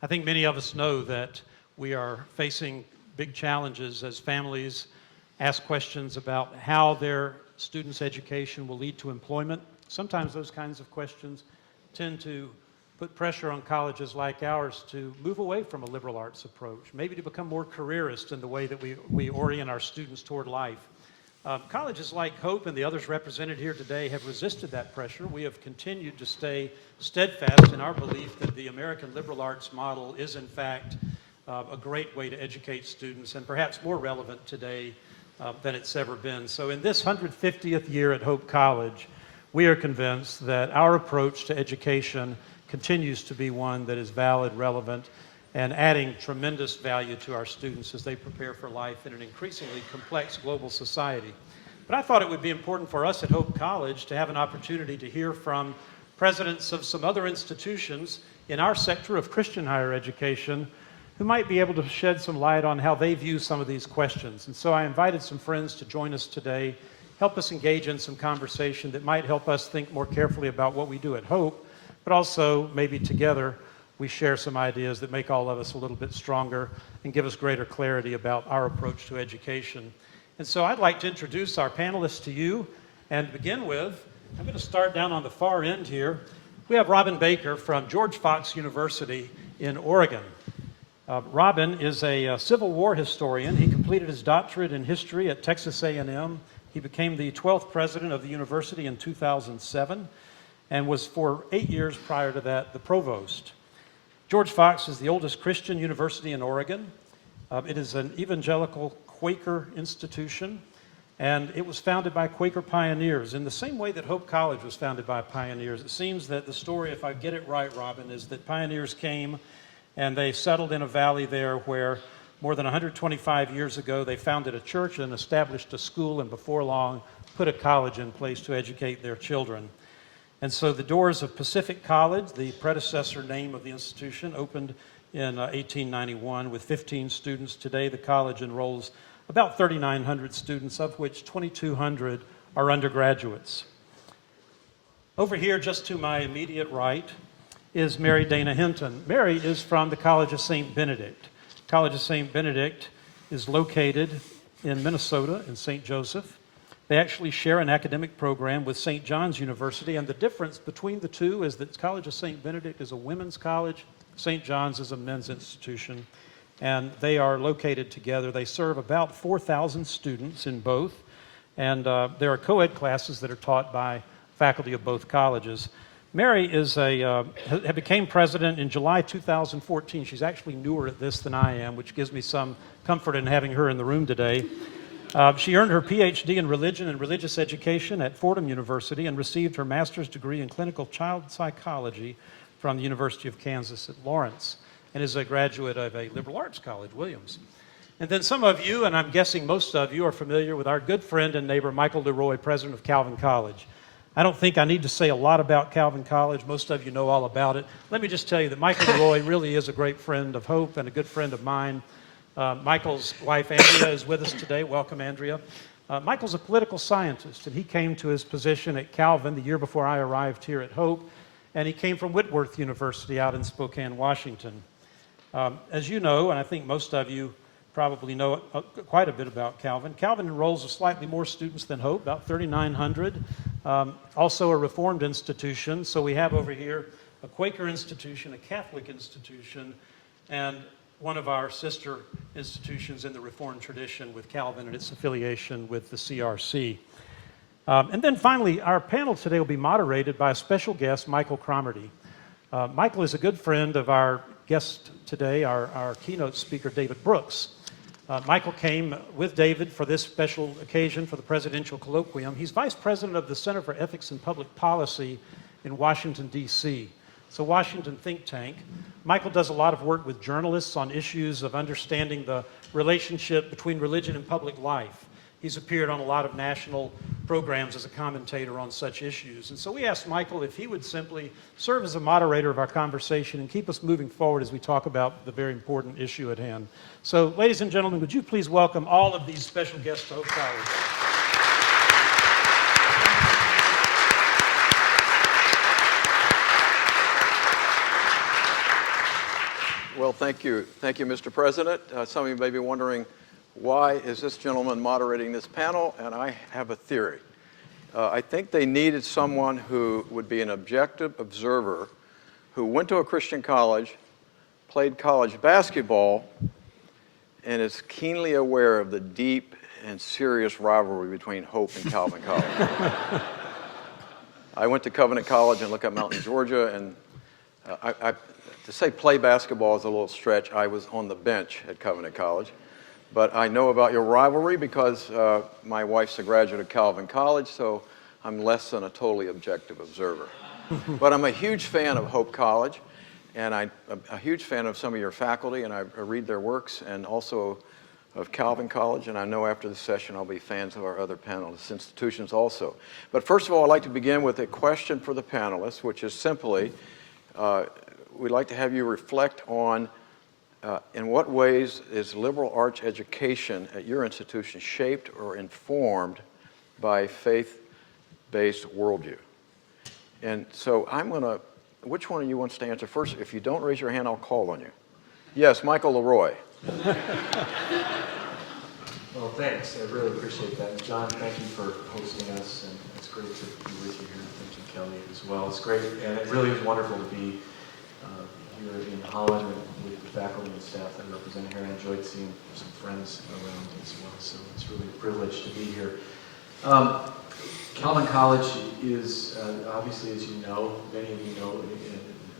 I think many of us know that we are facing big challenges as families ask questions about how their students' education will lead to employment. Sometimes those kinds of questions tend to put pressure on colleges like ours to move away from a liberal arts approach, maybe to become more careerist in the way that we orient our students toward life. Colleges like Hope and the others represented here today have resisted that pressure. We have continued to stay steadfast in our belief that the American liberal arts model is, in fact, a great way to educate students and perhaps more relevant today than it's ever been. So in this 150th year at Hope College, we are convinced that our approach to education continues to be one that is valid, relevant, and adding tremendous value to our students as they prepare for life in an increasingly complex global society. But I thought it would be important for us at Hope College to have an opportunity to hear from presidents of some other institutions in our sector of Christian higher education who might be able to shed some light on how they view some of these questions. And so I invited some friends to join us today, help us engage in some conversation that might help us think more carefully about what we do at Hope, but also maybe together we share some ideas that make all of us a little bit stronger and give us greater clarity about our approach to education. And so I'd like to introduce our panelists to you and begin with, I'm going to start down on the far end here. We have Robin Baker from George Fox University in Oregon. Robin is a Civil War historian. He completed his doctorate in history at Texas A&M. He became the 12th president of the university in 2007 and was for 8 years prior to that the provost. George Fox is the oldest Christian university in Oregon. It is an evangelical Quaker institution, and it was founded by Quaker pioneers in the same way that Hope College was founded by pioneers. It seems that the story, if I get it right, Robin, is that pioneers came and they settled in a valley there where more than 125 years ago they founded a church and established a school, and before long put a college in place to educate their children. And so the doors of Pacific College, the predecessor name of the institution, opened in 1891 with 15 students. Today the college enrolls about 3,900 students, of which 2,200 are undergraduates. Over here, just to my immediate right, is Mary Dana Hinton. Mary is from the College of St. Benedict. College of St. Benedict is located in Minnesota, in St. Joseph. They actually share an academic program with St. John's University, and the difference between the two is that College of St. Benedict is a women's college, St. John's is a men's institution, and they are located together. They serve about 4,000 students in both, and there are co-ed classes that are taught by faculty of both colleges. Mary became president in July 2014. She's actually newer at this than I am, which gives me some comfort in having her in the room today. She earned her PhD in religion and religious education at Fordham University and received her master's degree in clinical child psychology from the University of Kansas at Lawrence, and is a graduate of a liberal arts college, Williams. And then some of you, and I'm guessing most of you, are familiar with our good friend and neighbor, Michael Deroy, president of Calvin College. I don't think I need to say a lot about Calvin College. Most of you know all about it. Let me just tell you that Michael Deroy really is a great friend of Hope and a good friend of mine. Michael's wife, Andrea, is with us today. Welcome, Andrea. Michael's a political scientist, and he came to his position at Calvin the year before I arrived here at Hope, and he came from Whitworth University out in Spokane, Washington. As you know, and I think most of you probably know quite a bit about Calvin, Calvin enrolls slightly more students than Hope, about 3,900. Also a Reformed institution, so we have over here a Quaker institution, a Catholic institution, and one of our sister institutions in the Reformed tradition with Calvin and its affiliation with the CRC. And then finally, our panel today will be moderated by a special guest, Michael Cromartie. Michael is a good friend of our guest today, our keynote speaker, David Brooks. Michael came with David for this special occasion for the Presidential Colloquium. He's vice president of the Center for Ethics and Public Policy in Washington, D.C. It's a Washington think tank. Michael does a lot of work with journalists on issues of understanding the relationship between religion and public life. He's appeared on a lot of national programs as a commentator on such issues. And so we asked Michael if he would simply serve as a moderator of our conversation and keep us moving forward as we talk about the very important issue at hand. So, ladies and gentlemen, would you please welcome all of these special guests to Hope College. Well, thank you. Thank you, Mr. President. Some of you may be wondering, why is this gentleman moderating this panel? And I have a theory. I think they needed someone who would be an objective observer, who went to a Christian college, played college basketball, and is keenly aware of the deep and serious rivalry between Hope and Calvin College. I went to Covenant College in Lookout Mountain, Georgia, and to say play basketball is a little stretch. I was on the bench at Covenant College. But I know about your rivalry because my wife's a graduate of Calvin College, so I'm less than a totally objective observer. But I'm a huge fan of Hope College, and I'm a huge fan of some of your faculty, and I read their works, and also of Calvin College, and I know after the session I'll be fans of our other panelist institutions also. But first of all, I'd like to begin with a question for the panelists, which is simply, we'd like to have you reflect on in what ways is liberal arts education at your institution shaped or informed by faith-based worldview? And so I'm going to, which one of you wants to answer first? If you don't raise your hand, I'll call on you. Yes, Michael Leroy. Well, thanks. I really appreciate that. John, thank you for hosting us, and it's great to be with you here. Thank you, Kelly, as well. It's great, and it really is wonderful to be here in Holland and with the faculty and staff that I represent here. I enjoyed seeing some friends around as well, so it's really a privilege to be here. Calvin College is, obviously, as you know, many of you know,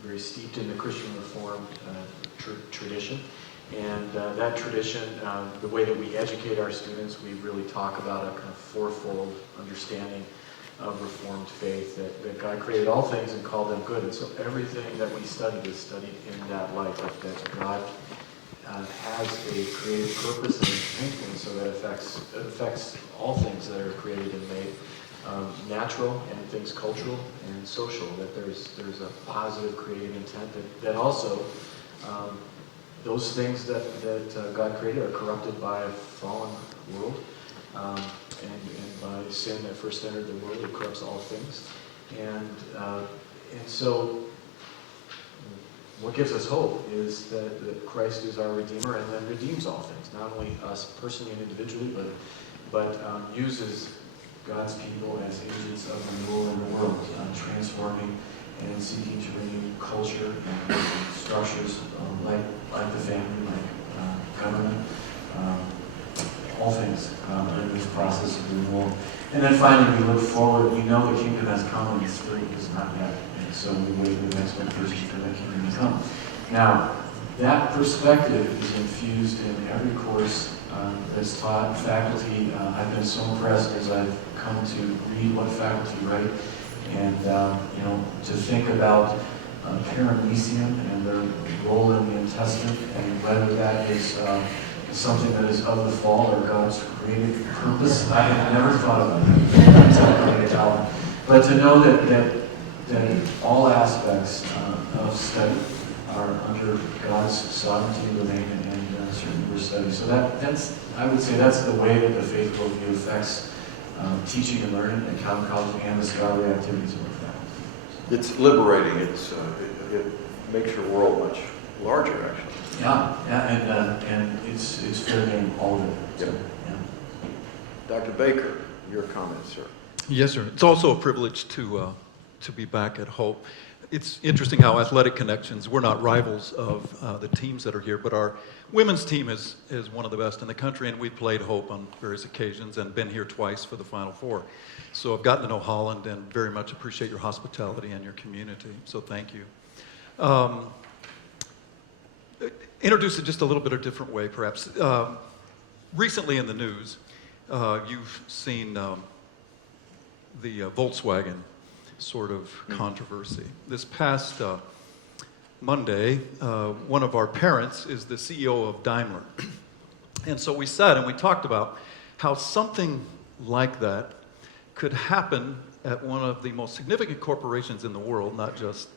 very steeped in the Christian Reformed tradition. And that tradition, the way that we educate our students, we really talk about a kind of fourfold understanding of Reformed faith, that God created all things and called them good. And so everything that we studied is studied in that light, that God has a creative purpose and intent, and so that it affects all things that are created and made, natural and things cultural and social, that there's a positive creative intent, that also those things that God created are corrupted by a fallen world, and by sin that first entered the world, it corrupts all things. And so what gives us hope is that Christ is our Redeemer and then redeems all things, not only us personally and individually, but uses God's people as agents of renewal in the world, transforming and seeking to renew culture and structures like the family, like government, all things in this process of renewal. And then finally, we look forward. We know the kingdom has come, and it still is not yet. And so we wait with expectation for that kingdom to come. Now, that perspective is infused in every course that's taught. Faculty, I've been so impressed as I've come to read what faculty write, and to think about paramecium and their role in the intestine, and whether that is something that is of the fall or God's creative purpose. I have never thought about that. But to know that all aspects of study are under God's sovereignty, domain, and certain we're studying. So that's, I would say, that's the way that the faith worldview affects teaching and learning at Calvin College and the scholarly activities of our faculty. It's liberating. It makes your world much larger, actually. Yeah, and it's fair game, all of it. So, yeah. Dr. Baker, your comments, sir. Yes, sir. It's also a privilege to be back at Hope. It's interesting how Athletic Connections, we're not rivals of the teams that are here, but our women's team is one of the best in the country, and we've played Hope on various occasions and been here twice for the Final Four. So I've gotten to know Holland and very much appreciate your hospitality and your community, so thank you. Introduce it just a little bit of a different way, perhaps. Recently in the news, you've seen the Volkswagen sort of controversy. This past Monday, one of our parents is the CEO of Daimler. And so we sat and we talked about how something like that could happen at one of the most significant corporations in the world, not just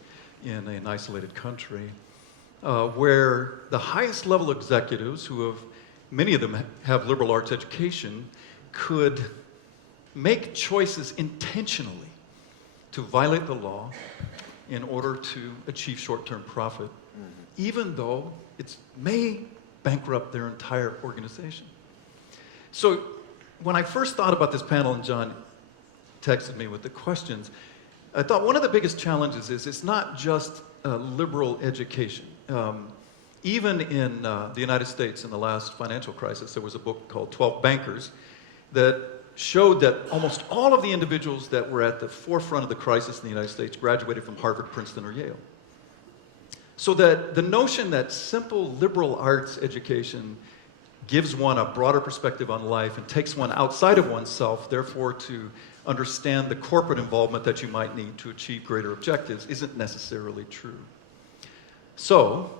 in an isolated country, where the highest level executives, many of them have liberal arts education, could make choices intentionally to violate the law in order to achieve short-term profit even though it may bankrupt their entire organization. So when I first thought about this panel, and John texted me with the questions, I thought one of the biggest challenges is it's not just liberal education. Even in the United States in the last financial crisis, there was a book called 12 Bankers that showed that almost all of the individuals that were at the forefront of the crisis in the United States graduated from Harvard, Princeton, or Yale. So that the notion that simple liberal arts education gives one a broader perspective on life and takes one outside of oneself, therefore to understand the corporate involvement that you might need to achieve greater objectives, isn't necessarily true. So,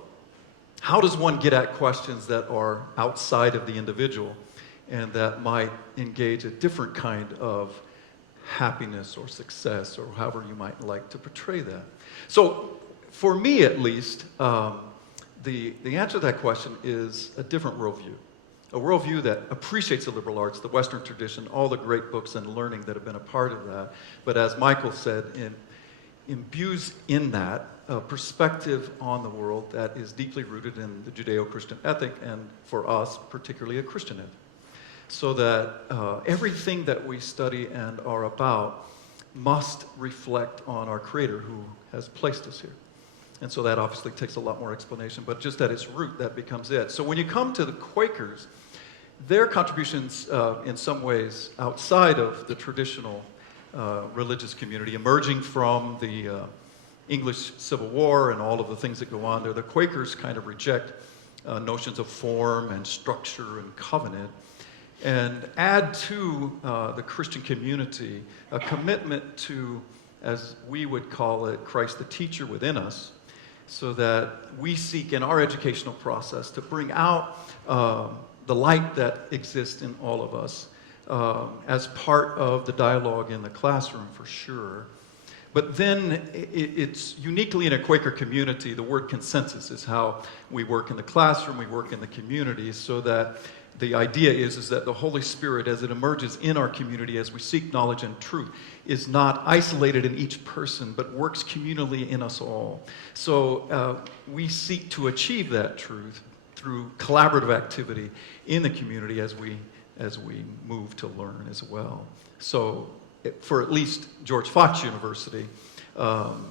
how does one get at questions that are outside of the individual and that might engage a different kind of happiness or success, or however you might like to portray that? So, for me at least, the answer to that question is a different worldview. A worldview that appreciates the liberal arts, the Western tradition, all the great books and learning that have been a part of that. But as Michael said, imbues in that a perspective on the world that is deeply rooted in the Judeo-Christian ethic, and for us, particularly a Christian ethic. So that everything that we study and are about must reflect on our Creator who has placed us here. And so that obviously takes a lot more explanation, but just at its root, that becomes it. So when you come to the Quakers, their contributions in some ways outside of the traditional religious community, emerging from the English Civil War and all of the things that go on there, the Quakers kind of reject notions of form and structure and covenant, and add to the Christian community a commitment to, as we would call it, Christ the teacher within us, so that we seek in our educational process to bring out the light that exists in all of us as part of the dialogue in the classroom, for sure. But then it's uniquely in a Quaker community, the word consensus is how we work in the classroom, we work in the community, so that the idea is that the Holy Spirit, as it emerges in our community, as we seek knowledge and truth, is not isolated in each person, but works communally in us all. So we seek to achieve that truth through collaborative activity in the community as we move to learn as well. So for at least George Fox University,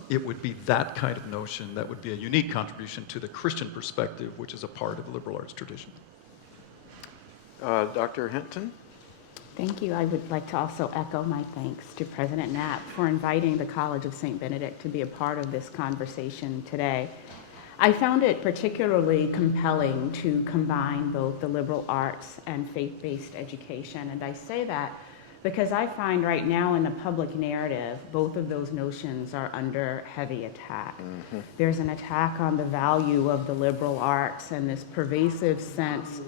it would be that kind of notion that would be a unique contribution to the Christian perspective, which is a part of the liberal arts tradition. Dr. Hinton? Thank you. I would like to also echo my thanks to President Knapp for inviting the College of St. Benedict to be a part of this conversation today. I found it particularly compelling to combine both the liberal arts and faith-based education, and I say that because I find right now in the public narrative, both of those notions are under heavy attack. Mm-hmm. There's an attack on the value of the liberal arts and this pervasive sense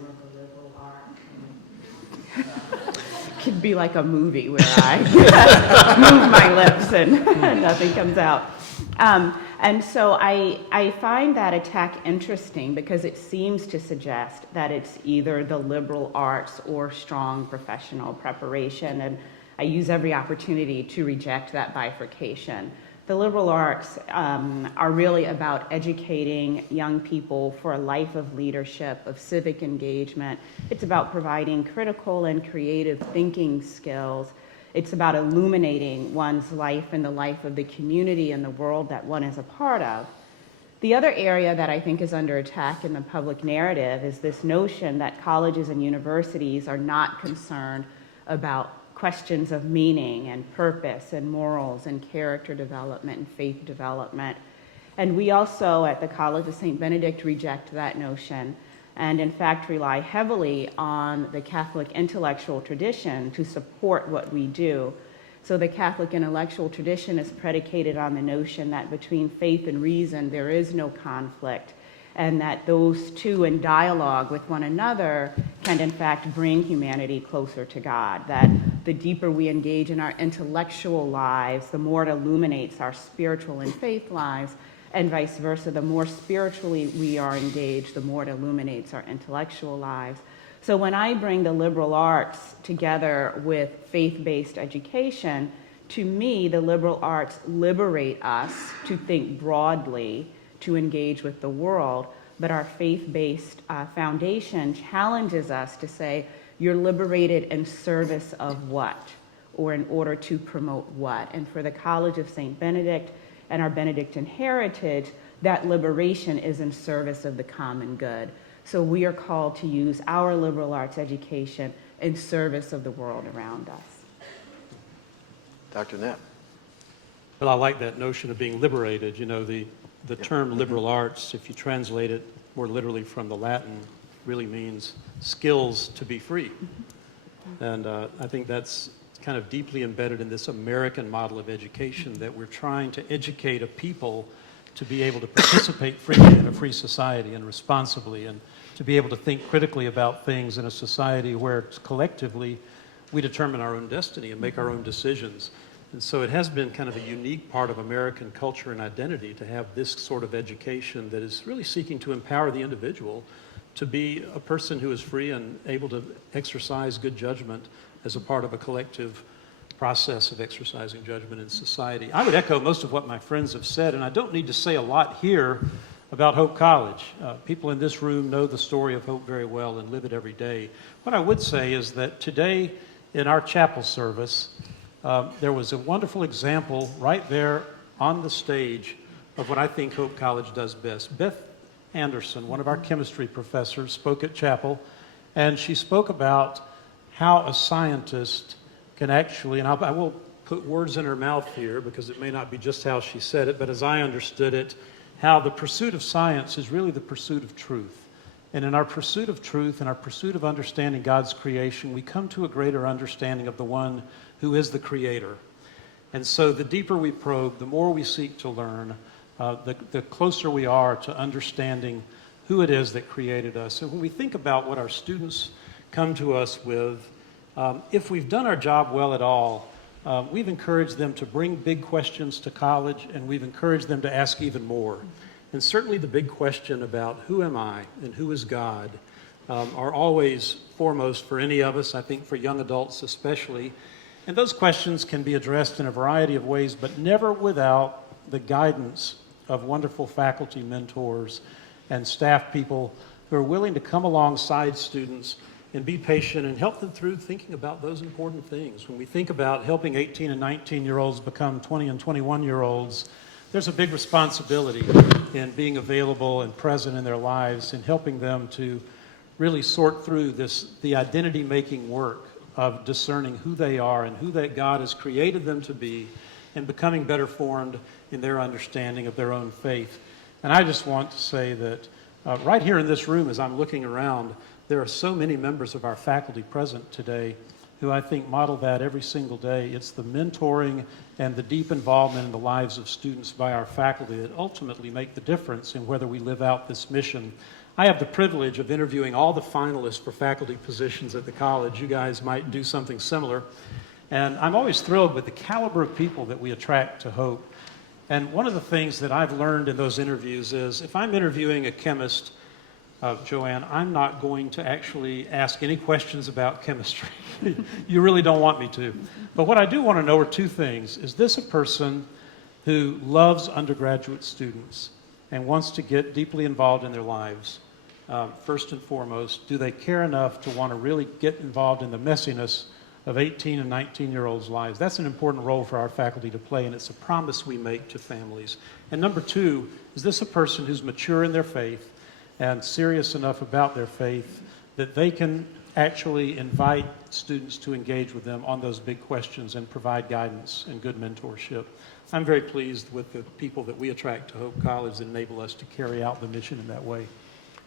could be like a movie where I move my lips and nothing comes out. And so I find that attack interesting because it seems to suggest that it's either the liberal arts or strong professional preparation, and I use every opportunity to reject that bifurcation. The liberal arts are really about educating young people for a life of leadership, of civic engagement. It's about providing critical and creative thinking skills. It's about illuminating one's life and the life of the community and the world that one is a part of. The other area that I think is under attack in the public narrative is this notion that colleges and universities are not concerned about questions of meaning and purpose and morals and character development and faith development. And we also at the College of St. Benedict reject that notion and in fact rely heavily on the Catholic intellectual tradition to support what we do. So the Catholic intellectual tradition is predicated on the notion that between faith and reason there is no conflict, and that those two in dialogue with one another can in fact bring humanity closer to God, that the deeper we engage in our intellectual lives, the more it illuminates our spiritual and faith lives, and vice versa. The more spiritually we are engaged, the more it illuminates our intellectual lives. So when I bring the liberal arts together with faith-based education, to me, the liberal arts liberate us to think broadly, to engage with the world, but our faith-based foundation challenges us to say, you're liberated in service of what, or in order to promote what. And for the College of St. Benedict and our Benedictine heritage, that liberation is in service of the common good. So we are called to use our liberal arts education in service of the world around us. Dr. Knapp. Well, I like that notion of being liberated. You know, the term liberal arts, if you translate it more literally from the Latin, really means skills to be free. And I think that's kind of deeply embedded in this American model of education, that we're trying to educate a people to be able to participate freely in a free society and responsibly, and to be able to think critically about things in a society where collectively we determine our own destiny and make our own decisions. And so it has been kind of a unique part of American culture and identity to have this sort of education that is really seeking to empower the individual to be a person who is free and able to exercise good judgment as a part of a collective process of exercising judgment in society. I would echo most of what my friends have said, and I don't need to say a lot here about Hope College. People in this room know the story of Hope very well and live it every day. What I would say is that today in our chapel service, there was a wonderful example right there on the stage of what I think Hope College does best. Beth Anderson, one of our chemistry professors, spoke at chapel, and she spoke about how a scientist can actually, and I will put words in her mouth here because it may not be just how she said it, but as I understood it, how the pursuit of science is really the pursuit of truth. And in our pursuit of truth and our pursuit of understanding God's creation, we come to a greater understanding of the one who is the creator. And so the deeper we probe, the more we seek to learn, the closer we are to understanding who it is that created us. And when we think about what our students come to us with, if we've done our job well at all, we've encouraged them to bring big questions to college, and we've encouraged them to ask even more. And certainly the big question about who am I and who is God are always foremost for any of us, I think for young adults especially. And those questions can be addressed in a variety of ways, but never without the guidance of wonderful faculty mentors and staff people who are willing to come alongside students and be patient and help them through thinking about those important things. When we think about helping 18 and 19-year-olds become 20 and 21-year-olds, there's a big responsibility in being available and present in their lives and helping them to really sort through the identity-making work of discerning who they are and who that God has created them to be, and becoming better formed in their understanding of their own faith. And I just want to say that right here in this room, as I'm looking around, there are so many members of our faculty present today who I think model that every single day. It's the mentoring and the deep involvement in the lives of students by our faculty that ultimately make the difference in whether we live out this mission. I have the privilege of interviewing all the finalists for faculty positions at the college. You guys might do something similar. And I'm always thrilled with the caliber of people that we attract to Hope. And one of the things that I've learned in those interviews is if I'm interviewing a chemist, Joanne, I'm not going to actually ask any questions about chemistry. You really don't want me to. But what I do want to know are two things. Is this a person who loves undergraduate students and wants to get deeply involved in their lives? First and foremost, do they care enough to want to really get involved in the messiness of 18 and 19-year-olds' lives? That's an important role for our faculty to play, and it's a promise we make to families. And number two, is this a person who's mature in their faith and serious enough about their faith that they can actually invite students to engage with them on those big questions and provide guidance and good mentorship? I'm very pleased with the people that we attract to Hope College that enable us to carry out the mission in that way.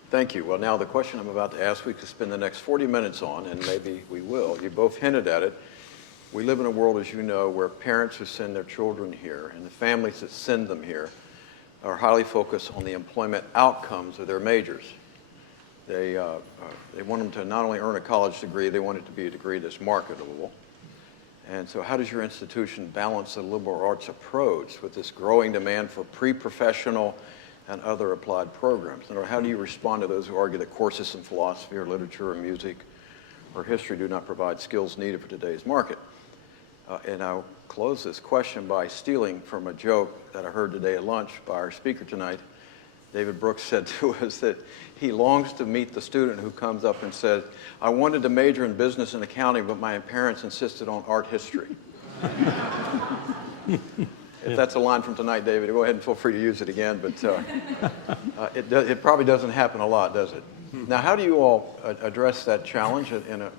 Thank you. Well, now the question I'm about to ask, we could spend the next 40 minutes on, and maybe we will. You both hinted at it. We live in a world, as you know, where parents who send their children here and the families that send them here are highly focused on the employment outcomes of their majors. They want them to not only earn a college degree, they want it to be a degree that's marketable. And so how does your institution balance the liberal arts approach with this growing demand for pre-professional and other applied programs? And how do you respond to those who argue that courses in philosophy or literature or music or history do not provide skills needed for today's market? And I'll close this question by stealing from a joke that I heard today at lunch by our speaker tonight. David Brooks said to us that he longs to meet the student who comes up and says, I wanted to major in business and accounting, but my parents insisted on art history. If that's a line from tonight, David, go ahead and feel free to use it again, but it probably doesn't happen a lot, does it? Now, how do you all address that challenge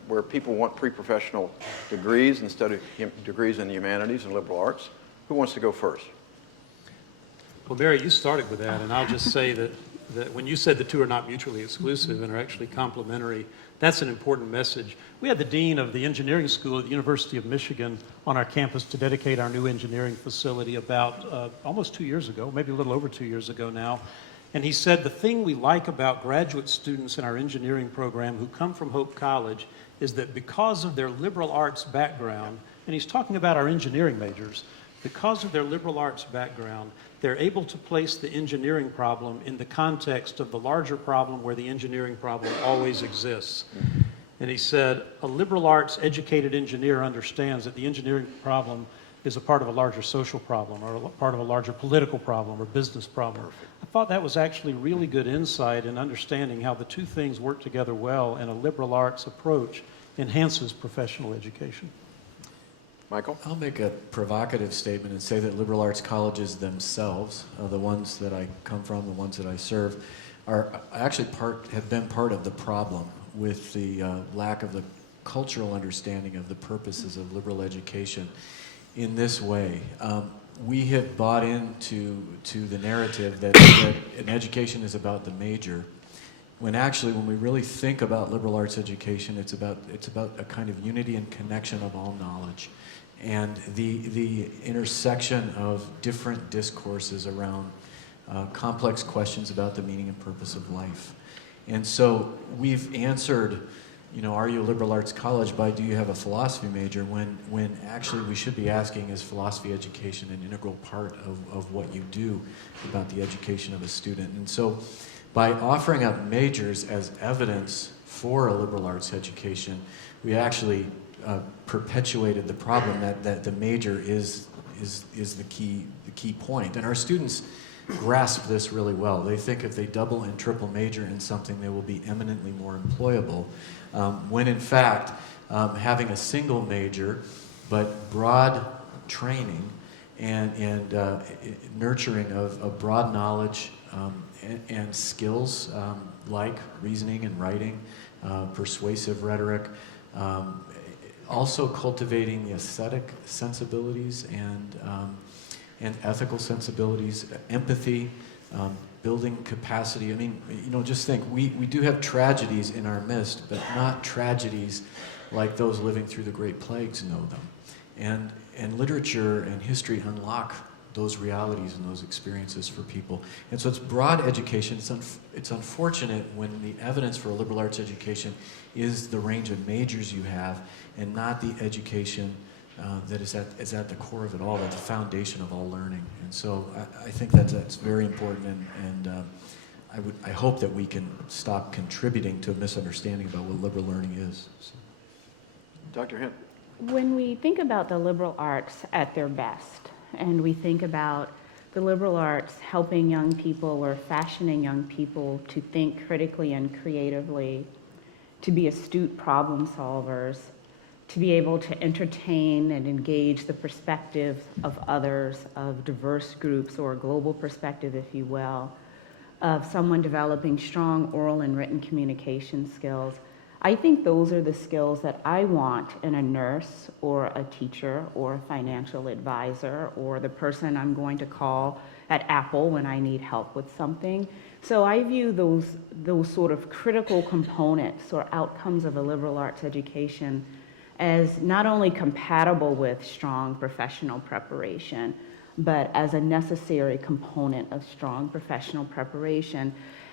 where people want pre-professional degrees instead of degrees in the humanities and liberal arts? Who wants to go first? Well, Mary, you started with that, and I'll just say that when you said the two are not mutually exclusive and are actually complementary, that's an important message. We had the dean of the engineering school at the University of Michigan on our campus to dedicate our new engineering facility about almost 2 years ago, maybe a little over 2 years ago now. And he said the thing we like about graduate students in our engineering program who come from Hope College is that because of their liberal arts background, and he's talking about our engineering majors, because of their liberal arts background, they're able to place the engineering problem in the context of the larger problem where the engineering problem always exists. And he said, a liberal arts educated engineer understands that the engineering problem is a part of a larger social problem or a part of a larger political problem or business problem. I thought that was actually really good insight in understanding how the two things work together well, and a liberal arts approach enhances professional education. Michael? I'll make a provocative statement and say that liberal arts colleges themselves, the ones that I come from, the ones that I serve, are actually have been part of the problem with the lack of the cultural understanding of the purposes of liberal education in this way. We have bought into the narrative that an education is about the major, when actually, when we really think about liberal arts education, it's about a kind of unity and connection of all knowledge, and the intersection of different discourses around complex questions about the meaning and purpose of life. And so we've answered, are you a liberal arts college by do you have a philosophy major, when actually we should be asking, is philosophy education an integral part of what you do about the education of a student? And so by offering up majors as evidence for a liberal arts education, we actually perpetuated the problem that the major is the key point. And our students grasp this really well. They think if they double and triple major in something, they will be eminently more employable, when in fact, having a single major but broad training and nurturing of broad knowledge and skills like reasoning and writing, persuasive rhetoric, also cultivating the aesthetic sensibilities and ethical sensibilities, empathy, building capacity. I mean, just think, we do have tragedies in our midst, but not tragedies like those living through the Great Plagues know them. And literature and history unlock those realities and those experiences for people. And so it's broad education. It's unfortunate when the evidence for a liberal arts education is the range of majors you have, and not the education that is at the core of it all, at the foundation of all learning. And so I think that's very important, and I hope that we can stop contributing to a misunderstanding about what liberal learning is. So. Dr. Hinton. When we think about the liberal arts at their best, and we think about the liberal arts helping young people or fashioning young people to think critically and creatively, to be astute problem solvers, to be able to entertain and engage the perspectives of others, of diverse groups, or a global perspective, if you will, of someone developing strong oral and written communication skills. I think those are the skills that I want in a nurse or a teacher or a financial advisor or the person I'm going to call at Apple when I need help with something. So I view those sort of critical components or outcomes of a liberal arts education as not only compatible with strong professional preparation, but as a necessary component of strong professional preparation.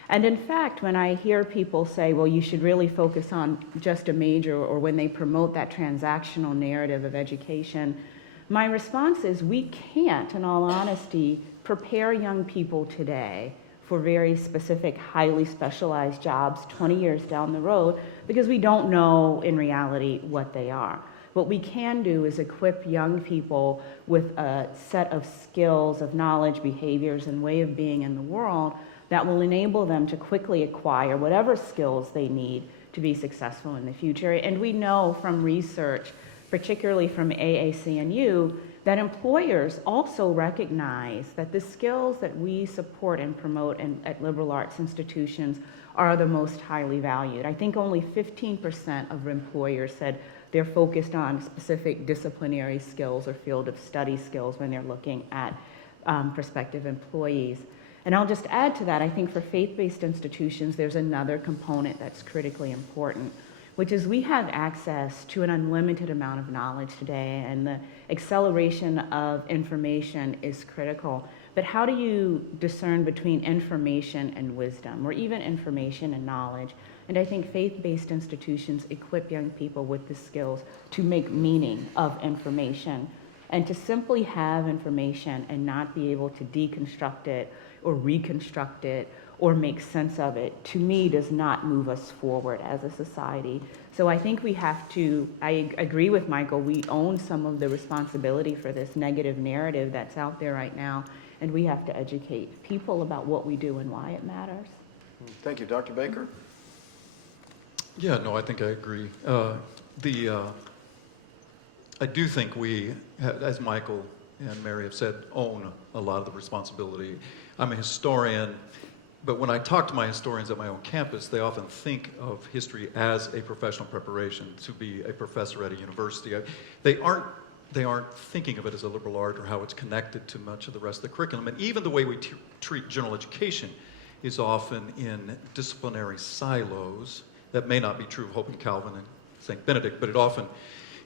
And in fact, when I hear people say, well, you should really focus on just a major, or when they promote that transactional narrative of education, my response is we can't, in all honesty, prepare young people today for very specific, highly specialized jobs 20 years down the road, because we don't know in reality what they are. What we can do is equip young people with a set of skills, of knowledge, behaviors, and way of being in the world that will enable them to quickly acquire whatever skills they need to be successful in the future. And we know from research, particularly from AAC&U, that employers also recognize that the skills that we support and promote at liberal arts institutions are the most highly valued. I think only 15% of employers said they're focused on specific disciplinary skills or field of study skills when they're looking at prospective employees. And I'll just add to that, I think for faith-based institutions, there's another component that's critically important, which is we have access to an unlimited amount of knowledge today, and the acceleration of information is critical. But how do you discern between information and wisdom, or even information and knowledge? And I think faith-based institutions equip young people with the skills to make meaning of information. And to simply have information and not be able to deconstruct it or reconstruct it or make sense of it, to me, does not move us forward as a society. So I think we have to, I agree with Michael, we own some of the responsibility for this negative narrative that's out there right now, and we have to educate people about what we do and why it matters. Thank you. Dr. Baker? Yeah, no, I think I agree. I do think we, as Michael and Mary have said, own a lot of the responsibility. I'm a historian, but when I talk to my historians at my own campus, they often think of history as a professional preparation to be a professor at a university. They aren't thinking of it as a liberal art or how it's connected to much of the rest of the curriculum. And even the way we treat general education is often in disciplinary silos. That may not be true of Hope and Calvin and St. Benedict, but it often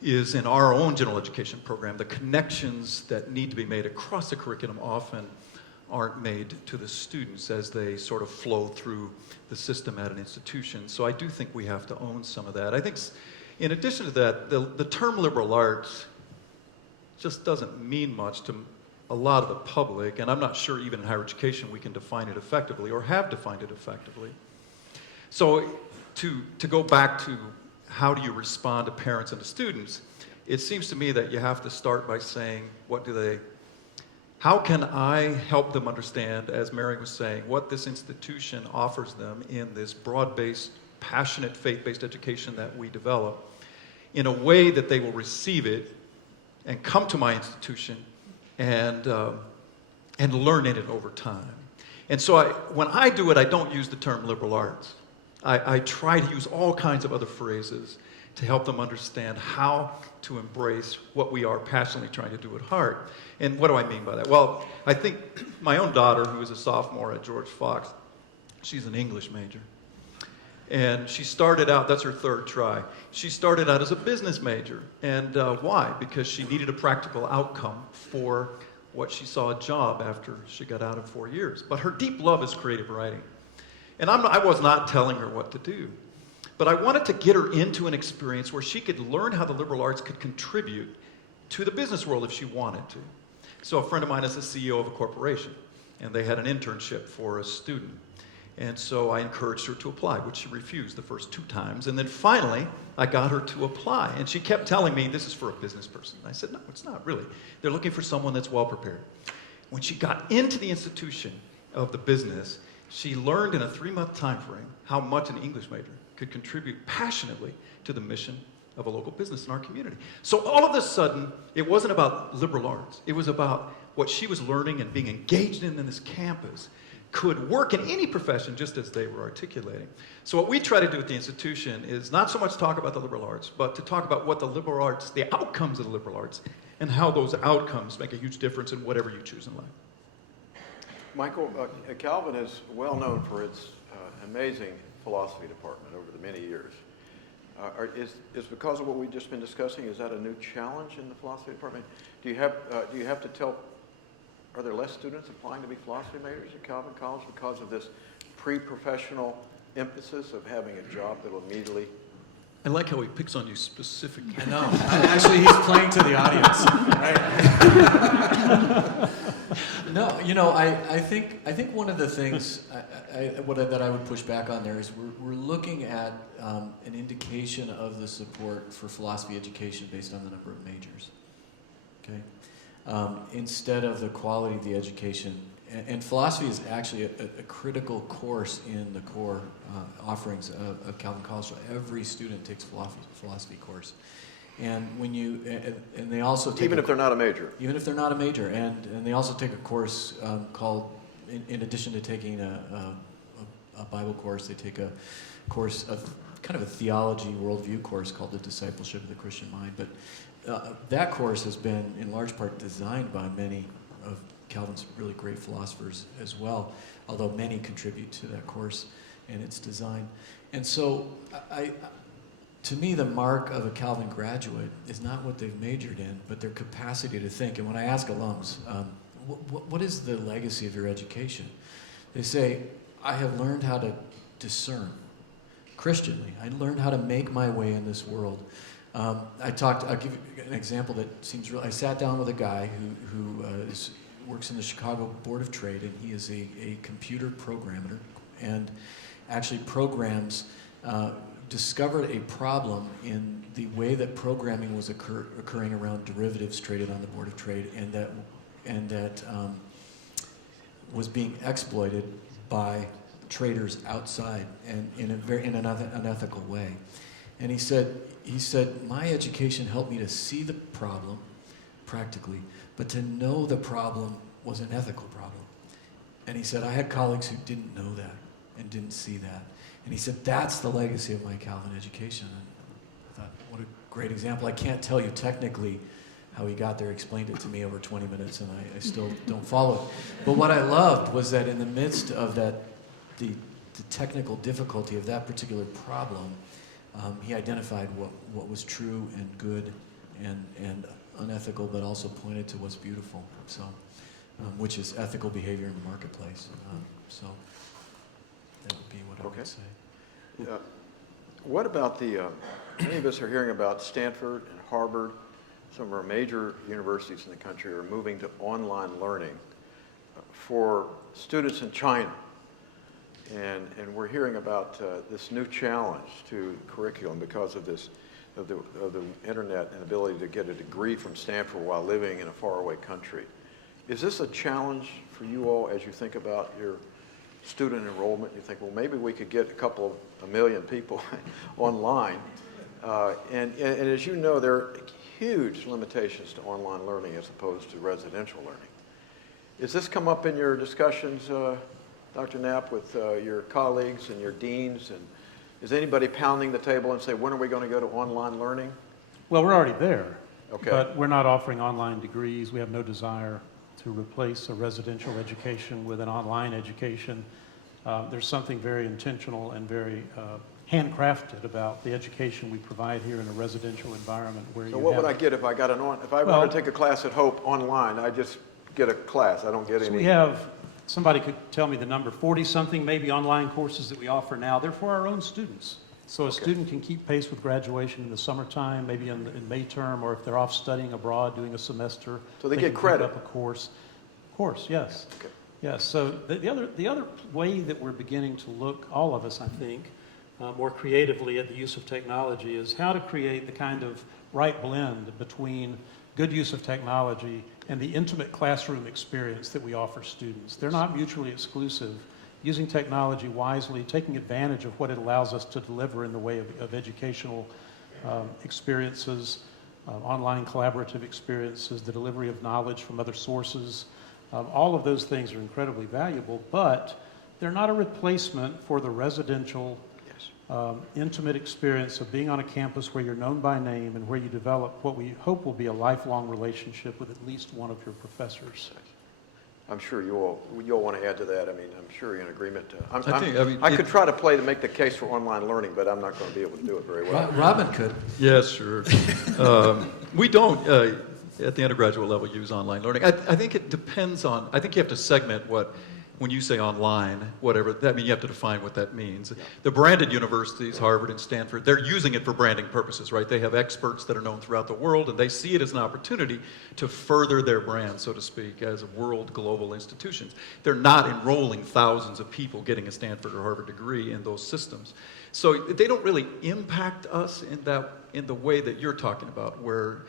is in our own general education program. The connections that need to be made across the curriculum often aren't made to the students as they sort of flow through the system at an institution. So I do think we have to own some of that. I think in addition to that, the term liberal arts just doesn't mean much to a lot of the public, and I'm not sure even in higher education we can define it effectively or have defined it effectively. So to go back to how do you respond to parents and to students, it seems to me that you have to start by saying, how can I help them understand, as Mary was saying, what this institution offers them in this broad-based, passionate, faith-based education that we develop in a way that they will receive it and come to my institution and learn in it over time. And so when I do it, I don't use the term liberal arts. I try to use all kinds of other phrases to help them understand how to embrace what we are passionately trying to do at heart. And what do I mean by that? Well, I think my own daughter, who is a sophomore at George Fox, she's an English major. And she started out, that's her third try, she started out as a business major. And why? Because she needed a practical outcome for what she saw a job after she got out in 4 years. But her deep love is creative writing. And I was not telling her what to do. But I wanted to get her into an experience where she could learn how the liberal arts could contribute to the business world if she wanted to. So a friend of mine is the CEO of a corporation, and they had an internship for a student. And so I encouraged her to apply, which she refused the first 2 times. And then finally, I got her to apply. And she kept telling me, this is for a business person. I said, no, it's not really. They're looking for someone that's well prepared. When she got into the institution of the business, she learned in a 3-month time frame how much an English major could contribute passionately to the mission of a local business in our community. So all of a sudden, it wasn't about liberal arts. It was about what she was learning and being engaged in this campus could work in any profession just as they were articulating. So what we try to do at the institution is not so much talk about the liberal arts, but to talk about what the liberal arts, the outcomes of the liberal arts, and how those outcomes make a huge difference in whatever you choose in life. Michael, Calvin is well known for its amazing philosophy department over the many years. Is because of what we've just been discussing, is that a new challenge in the philosophy department? Do you have to tell, are there less students applying to be philosophy majors at Calvin College because of this pre-professional emphasis of having a job that will immediately... I like how he picks on you specifically. I know. Actually, he's playing to the audience. Right? No, you know, I think one of the things that I would push back on there is we're looking at an indication of the support for philosophy education based on the number of majors. Okay, instead of the quality of the education And philosophy is actually a critical course in the core offerings of Calvin College. So every student takes philosophy course. And when you, and they also take Even if they're not a major. even if they're not a major, and they also take a course called, in addition to taking a Bible course, they take a course of kind of a theology worldview course called the Discipleship of the Christian Mind. But that course has been in large part designed by many of Calvin's really great philosophers as well, although many contribute to that course and its design. And so to me, the mark of a Calvin graduate is not what they've majored in, but their capacity to think. And when I ask alums, what is the legacy of your education? They say, I have learned how to discern Christianly. I learned how to make my way in this world. I'll give you an example that seems real. I sat down with a guy who works in the Chicago Board of Trade, and he is a computer programmer and actually programs, discovered a problem in the way that programming was occurring around derivatives traded on the Board of Trade, and that was being exploited by traders outside and in an unethical way. And he said, my education helped me to see the problem practically, but to know the problem was an ethical problem. And he said, I had colleagues who didn't know that and didn't see that. And he said, that's the legacy of my Calvin education. And I thought, what a great example. I can't tell you technically how he got there. He explained it to me over 20 minutes, and I still don't follow it. But what I loved was that in the midst of that, the technical difficulty of that particular problem, he identified what was true and good and unethical, but also pointed to what's beautiful. So, which is ethical behavior in the marketplace. So that would be what I would say. What about many of us are hearing about Stanford and Harvard, some of our major universities in the country are moving to online learning for students in China. And we're hearing about this new challenge to curriculum because of the internet and ability to get a degree from Stanford while living in a faraway country. Is this a challenge for you all as you think about your student enrollment? You think, well, maybe we could get a million people online. And as you know, there are huge limitations to online learning as opposed to residential learning. Has this come up in your discussions, Dr. Knapp, with your colleagues and your deans? And is anybody pounding the table and say, when are we going to go to online learning? Well, we're already there. Okay. But we're not offering online degrees. We have no desire to replace a residential education with an online education. There's something very intentional and very handcrafted about the education we provide here in a residential environment where So what would I get if I got if I wanted to take a class at Hope online? I just get a class. I don't get any. We have, somebody could tell me the number, 40-something maybe online courses that we offer now. They're for our own students. So a student can keep pace with graduation in the summertime, maybe in May term, or if they're off studying abroad, doing a semester. So they get can pick credit. up a course. Course, yes. Okay. Yes, so the other way that we're beginning to look, all of us, I think, more creatively at the use of technology is how to create the kind of right blend between good use of technology and the intimate classroom experience that we offer students. They're not mutually exclusive. Using technology wisely, taking advantage of what it allows us to deliver in the way of educational experiences, online collaborative experiences, the delivery of knowledge from other sources. All of those things are incredibly valuable, but they're not a replacement for the residential, intimate experience of being on a campus where you're known by name and where you develop what we hope will be a lifelong relationship with at least one of your professors. I'm sure you all want to add to that. I mean, I'm sure you're in agreement. I could try to make the case for online learning, but I'm not going to be able to do it very well. Robin could. Yes, sure. We don't, at the undergraduate level, use online learning. I think it depends on, I think you have to segment when you say online, whatever, that means you have to define what that means. Yeah. The branded universities, Harvard and Stanford, they're using it for branding purposes, right? They have experts that are known throughout the world, and they see it as an opportunity to further their brand, so to speak, as world global institutions. They're not enrolling thousands of people getting a Stanford or Harvard degree in those systems. So they don't really impact us in the way that you're talking about, where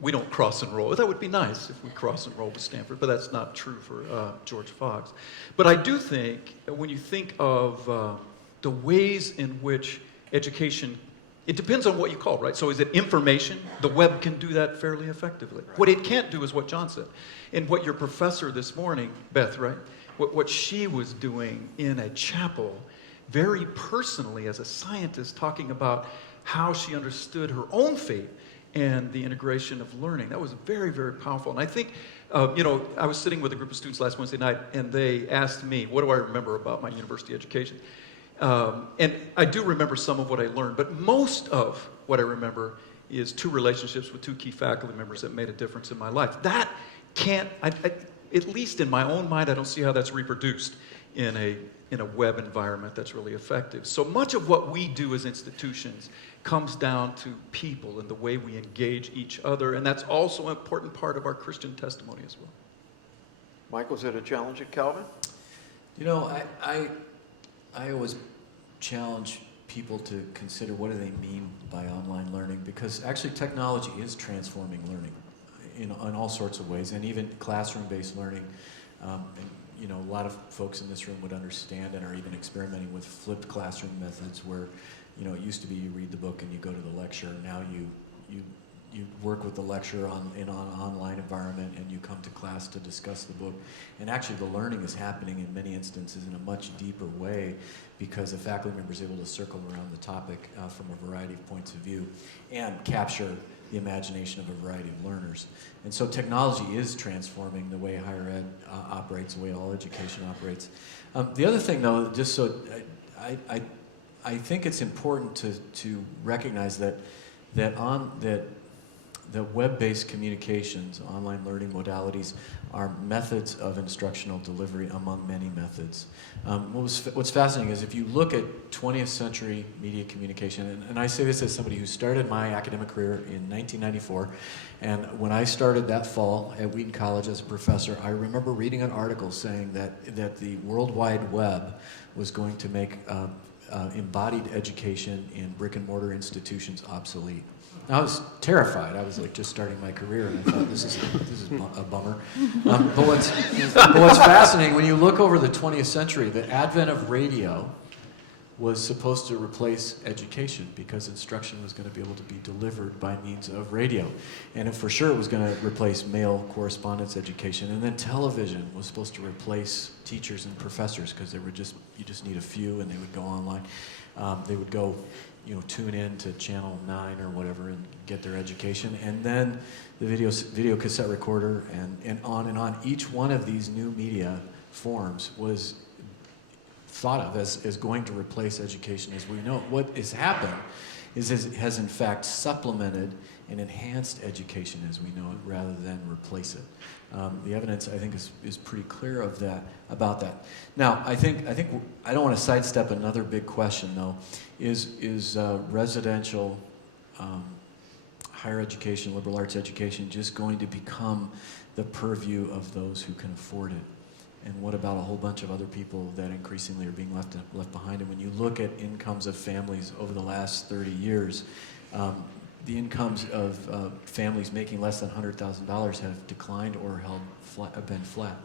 we don't cross-enroll. That would be nice if we cross-enroll with Stanford, but that's not true for George Fox. But I do think, when you think of the ways in which education, it depends on what you call, right? So is it information? The web can do that fairly effectively. Right. What it can't do is what John said. And what your professor this morning, Beth, right? What she was doing in a chapel, very personally as a scientist, talking about how she understood her own faith and the integration of learning. That was very, very powerful. And I think, I was sitting with a group of students last Wednesday night, and they asked me, what do I remember about my university education? And I do remember some of what I learned, but most of what I remember is 2 relationships with 2 key faculty members that made a difference in my life. That can't, at least in my own mind, I don't see how that's reproduced in a web environment that's really effective. So much of what we do as institutions comes down to people and the way we engage each other, and that's also an important part of our Christian testimony as well. Michael, is it a challenge at Calvin? You know, I always challenge people to consider what do they mean by online learning, because actually technology is transforming learning in all sorts of ways, and even classroom-based learning. A lot of folks in this room would understand and are even experimenting with flipped classroom methods where, it used to be you read the book and you go to the lecture. Now you work with the lecturer in an online environment, and you come to class to discuss the book. And actually the learning is happening in many instances in a much deeper way, because the faculty member is able to circle around the topic from a variety of points of view and capture the imagination of a variety of learners. And so technology is transforming the way higher ed operates, the way all education operates. The other thing, though, just so I think it's important to recognize that web-based communications, online learning modalities, are methods of instructional delivery among many methods. What's fascinating is if you look at 20th century media communication, and I say this as somebody who started my academic career in 1994, and when I started that fall at Wheaton College as a professor, I remember reading an article saying that the World Wide Web was going to make embodied education in brick and mortar institutions obsolete. I was terrified. I was like just starting my career, and I thought this is a bummer. But what's fascinating, when you look over the 20th century, the advent of radio was supposed to replace education, because instruction was going to be able to be delivered by means of radio, and for sure it was going to replace mail correspondence education. And then television was supposed to replace teachers and professors, because you just need a few, and they would go online. They would go tune in to channel 9 or whatever and get their education. And then the video cassette recorder and on and on. Each one of these new media forms was thought of as going to replace education as we know it. What has happened is it has in fact supplemented and enhanced education as we know it, rather than replace it. The evidence, I think, is pretty clear about that. Now, I think I don't want to sidestep another big question, though. Is residential higher education, liberal arts education, just going to become the purview of those who can afford it? And what about a whole bunch of other people that increasingly are being left behind? And when you look at incomes of families over the last 30 years, the incomes of families making less than $100,000 have declined or have been flat.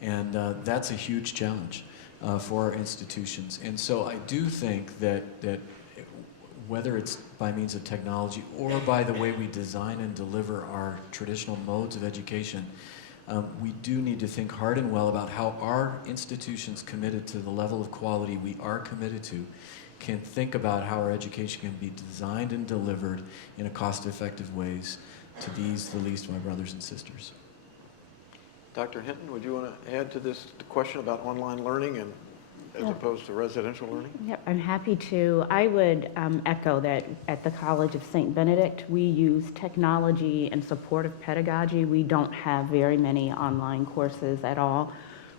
And that's a huge challenge for our institutions. And so I do think that whether it's by means of technology or by the way we design and deliver our traditional modes of education, we do need to think hard and well about how our institutions committed to the level of quality we are committed to can think about how our education can be designed and delivered in a cost-effective ways to these, the least of my brothers and sisters. Dr. Hinton, would you want to add to this question about online learning and as opposed to residential learning? Yep, I'm happy to. I would echo that at the College of St. Benedict, we use technology and supportive pedagogy. We don't have very many online courses at all.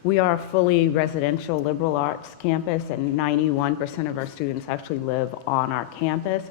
We are a fully residential liberal arts campus, and 91% of our students actually live on our campus.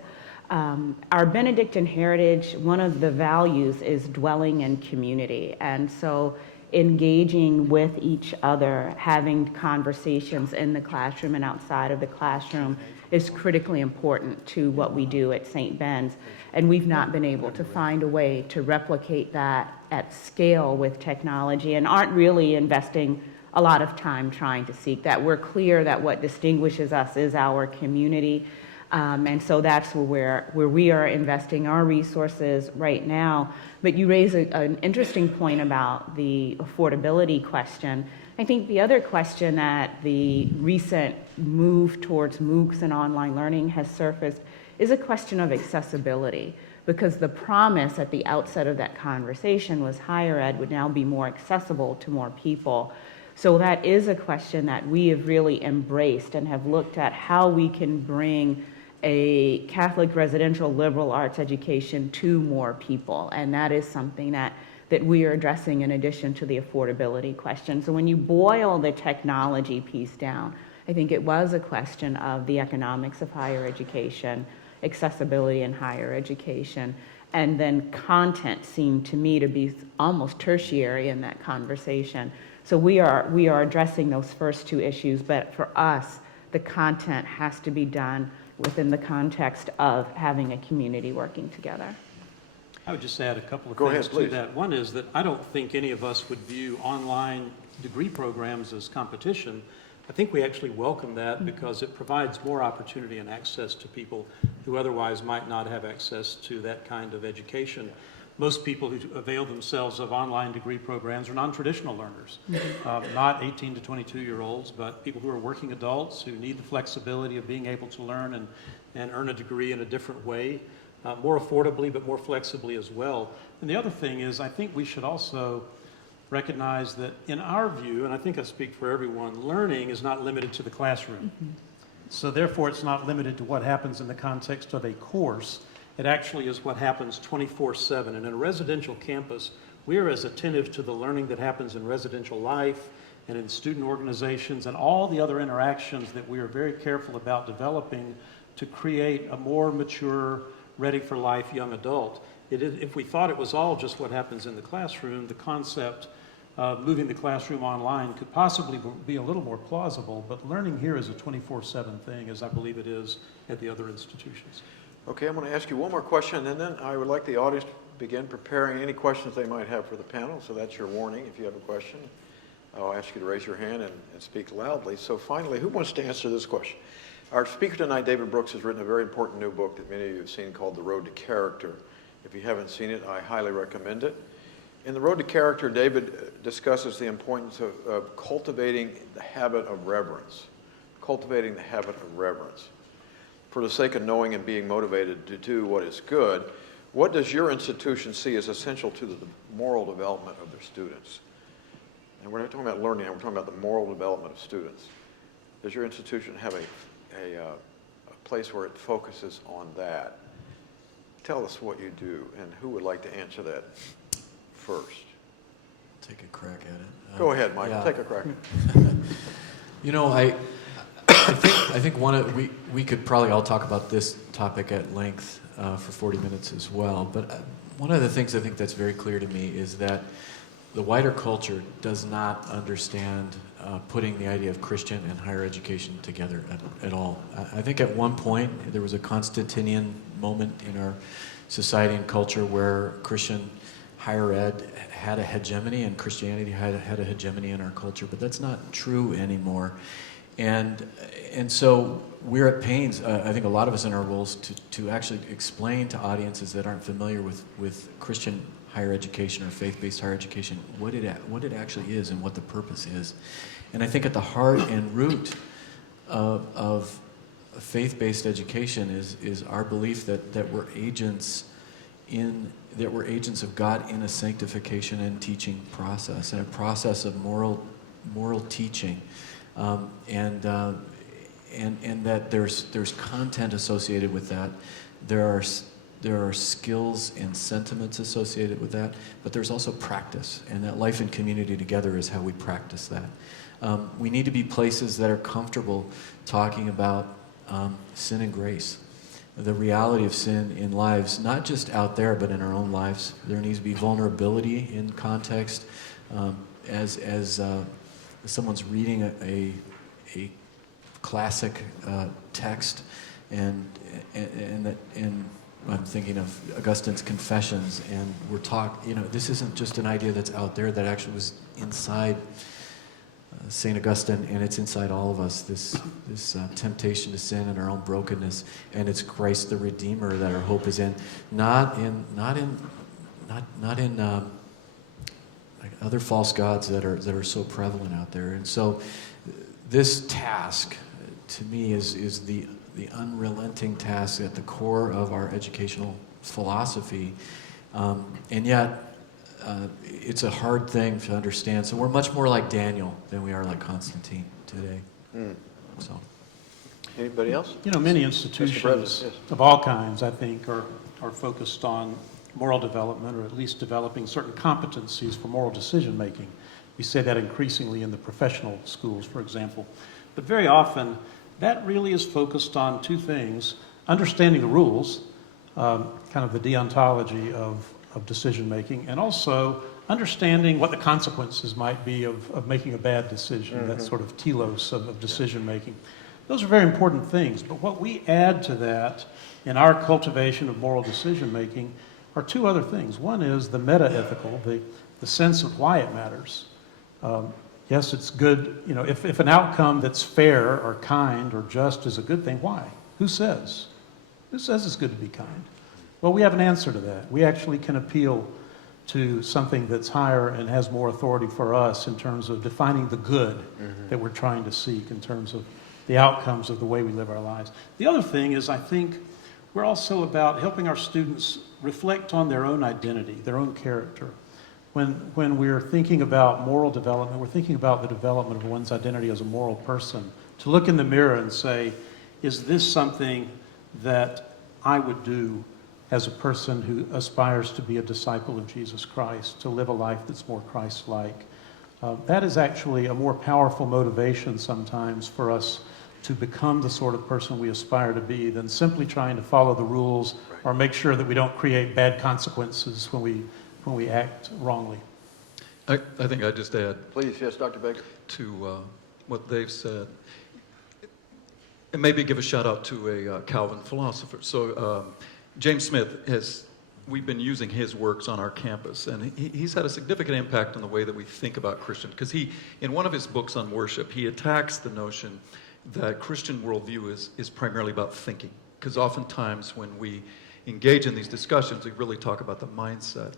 Our Benedictine heritage, one of the values is dwelling in community, and so engaging with each other, having conversations in the classroom and outside of the classroom is critically important to what we do at St. Ben's. And we've not been able to find a way to replicate that at scale with technology, and aren't really investing a lot of time trying to seek that. We're clear that what distinguishes us is our community. And so that's where we are investing our resources right now. But you raise an interesting point about the affordability question. I think the other question that the recent move towards MOOCs and online learning has surfaced is a question of accessibility, because the promise at the outset of that conversation was higher ed would now be more accessible to more people. So that is a question that we have really embraced and have looked at how we can bring a Catholic residential liberal arts education to more people. And that is something that we are addressing in addition to the affordability question. So when you boil the technology piece down, I think it was a question of the economics of higher education, accessibility in higher education, and then content seemed to me to be almost tertiary in that conversation. So we are addressing those first two issues, but for us, the content has to be done within the context of having a community working together. I would just add a couple of Go things ahead, to please. that. One is that I don't think any of us would view online degree programs as competition. I think we actually welcome that because it provides more opportunity and access to people who otherwise might not have access to that kind of education. Most people who avail themselves of online degree programs are non-traditional learners, not 18 to 22-year-olds, but people who are working adults who need the flexibility of being able to learn and earn a degree in a different way, more affordably, but more flexibly as well. And the other thing is, I think we should also recognize that in our view, and I think I speak for everyone, learning is not limited to the classroom. So therefore, it's not limited to what happens in the context of a course. It actually is what happens 24/7. And in a residential campus, we are as attentive to the learning that happens in residential life and in student organizations and all the other interactions that we are very careful about developing to create a more mature, ready-for-life young adult. If we thought it was all just what happens in the classroom, the concept of moving the classroom online could possibly be a little more plausible, but learning here is a 24/7 thing, as I believe it is at the other institutions. Okay, I'm going to ask you one more question, and then I would like the audience to begin preparing any questions they might have for the panel. So that's your warning. If you have a question, I'll ask you to raise your hand and speak loudly. So finally, who wants to answer this question? Our speaker tonight, David Brooks, has written a very important new book that many of you have seen called The Road to Character. If you haven't seen it, I highly recommend it. In The Road to Character, David discusses the importance of cultivating the habit of reverence. Cultivating the habit of reverence. For the sake of knowing and being motivated to do what is good, what does your institution see as essential to the moral development of their students? And we're not talking about learning, we're talking about the moral development of students. Does your institution have a place where it focuses on that? Tell us what you do, and who would like to answer that first? Take a crack at it. Go ahead, Mike. Yeah. Take a crack. You know, I think we could probably all talk about this topic at length for 40 minutes as well. But one of the things I think that's very clear to me is that the wider culture does not understand putting the idea of Christian and higher education together at all. I think at one point there was a Constantinian moment in our society and culture where Christian higher ed had a hegemony and Christianity had a hegemony in our culture, but that's not true anymore. And so we're at pains, I think a lot of us in our roles, to actually explain to audiences that aren't familiar with Christian higher education or faith-based higher education what it actually is and what the purpose is. And I think at the heart and root of faith-based education is our belief that we're agents of God in a sanctification and teaching process, and a process of moral teaching. And that there's content associated with that. There are skills and sentiments associated with that, but there's also practice, and that life and community together is how we practice that. We need to be places that are comfortable talking about sin and grace, the reality of sin in lives, not just out there, but in our own lives. There needs to be vulnerability in context. As someone's reading a classic text, and I'm thinking of Augustine's Confessions, and we're talking, this isn't just an idea that's out there, that actually was inside St. Augustine, and it's inside all of us, this temptation to sin and our own brokenness, and it's Christ the Redeemer that our hope is in, not in like other false gods that are so prevalent out there. And so this task, to me, is the unrelenting task at the core of our educational philosophy, and yet it's a hard thing to understand. So we're much more like Daniel than we are like Constantine today. So, Anybody else? Many Mr. institutions President, yes. of all kinds, I think, are focused on moral development, or at least developing certain competencies for moral decision-making. We say that increasingly in the professional schools, for example. But very often, that really is focused on two things: understanding the rules, kind of the deontology of decision-making, and also understanding what the consequences might be of making a bad decision, that sort of telos of decision-making. Those are very important things, but what we add to that in our cultivation of moral decision-making are two other things. One is the meta-ethical, the sense of why it matters. Yes, it's good, if an outcome that's fair or kind or just is a good thing, why? Who says? Who says it's good to be kind? Well, we have an answer to that. We actually can appeal to something that's higher and has more authority for us in terms of defining the good that we're trying to seek, in terms of the outcomes of the way we live our lives. The other thing is, I think, we're also about helping our students reflect on their own identity, their own character. When we're thinking about moral development, we're thinking about the development of one's identity as a moral person. To look in the mirror and say, is this something that I would do as a person who aspires to be a disciple of Jesus Christ, to live a life that's more Christ-like? That is actually a more powerful motivation sometimes for us to become the sort of person we aspire to be than simply trying to follow the rules or make sure that we don't create bad consequences when we act wrongly. I think I'd just add Please, yes, Dr. Baker. to what they've said, and maybe give a shout out to a Calvin philosopher. So James Smith we've been using his works on our campus, and he's had a significant impact on the way that we think about Christian, because in one of his books on worship, he attacks the notion that Christian worldview is primarily about thinking, because oftentimes when we engage in these discussions, we really talk about the mindset.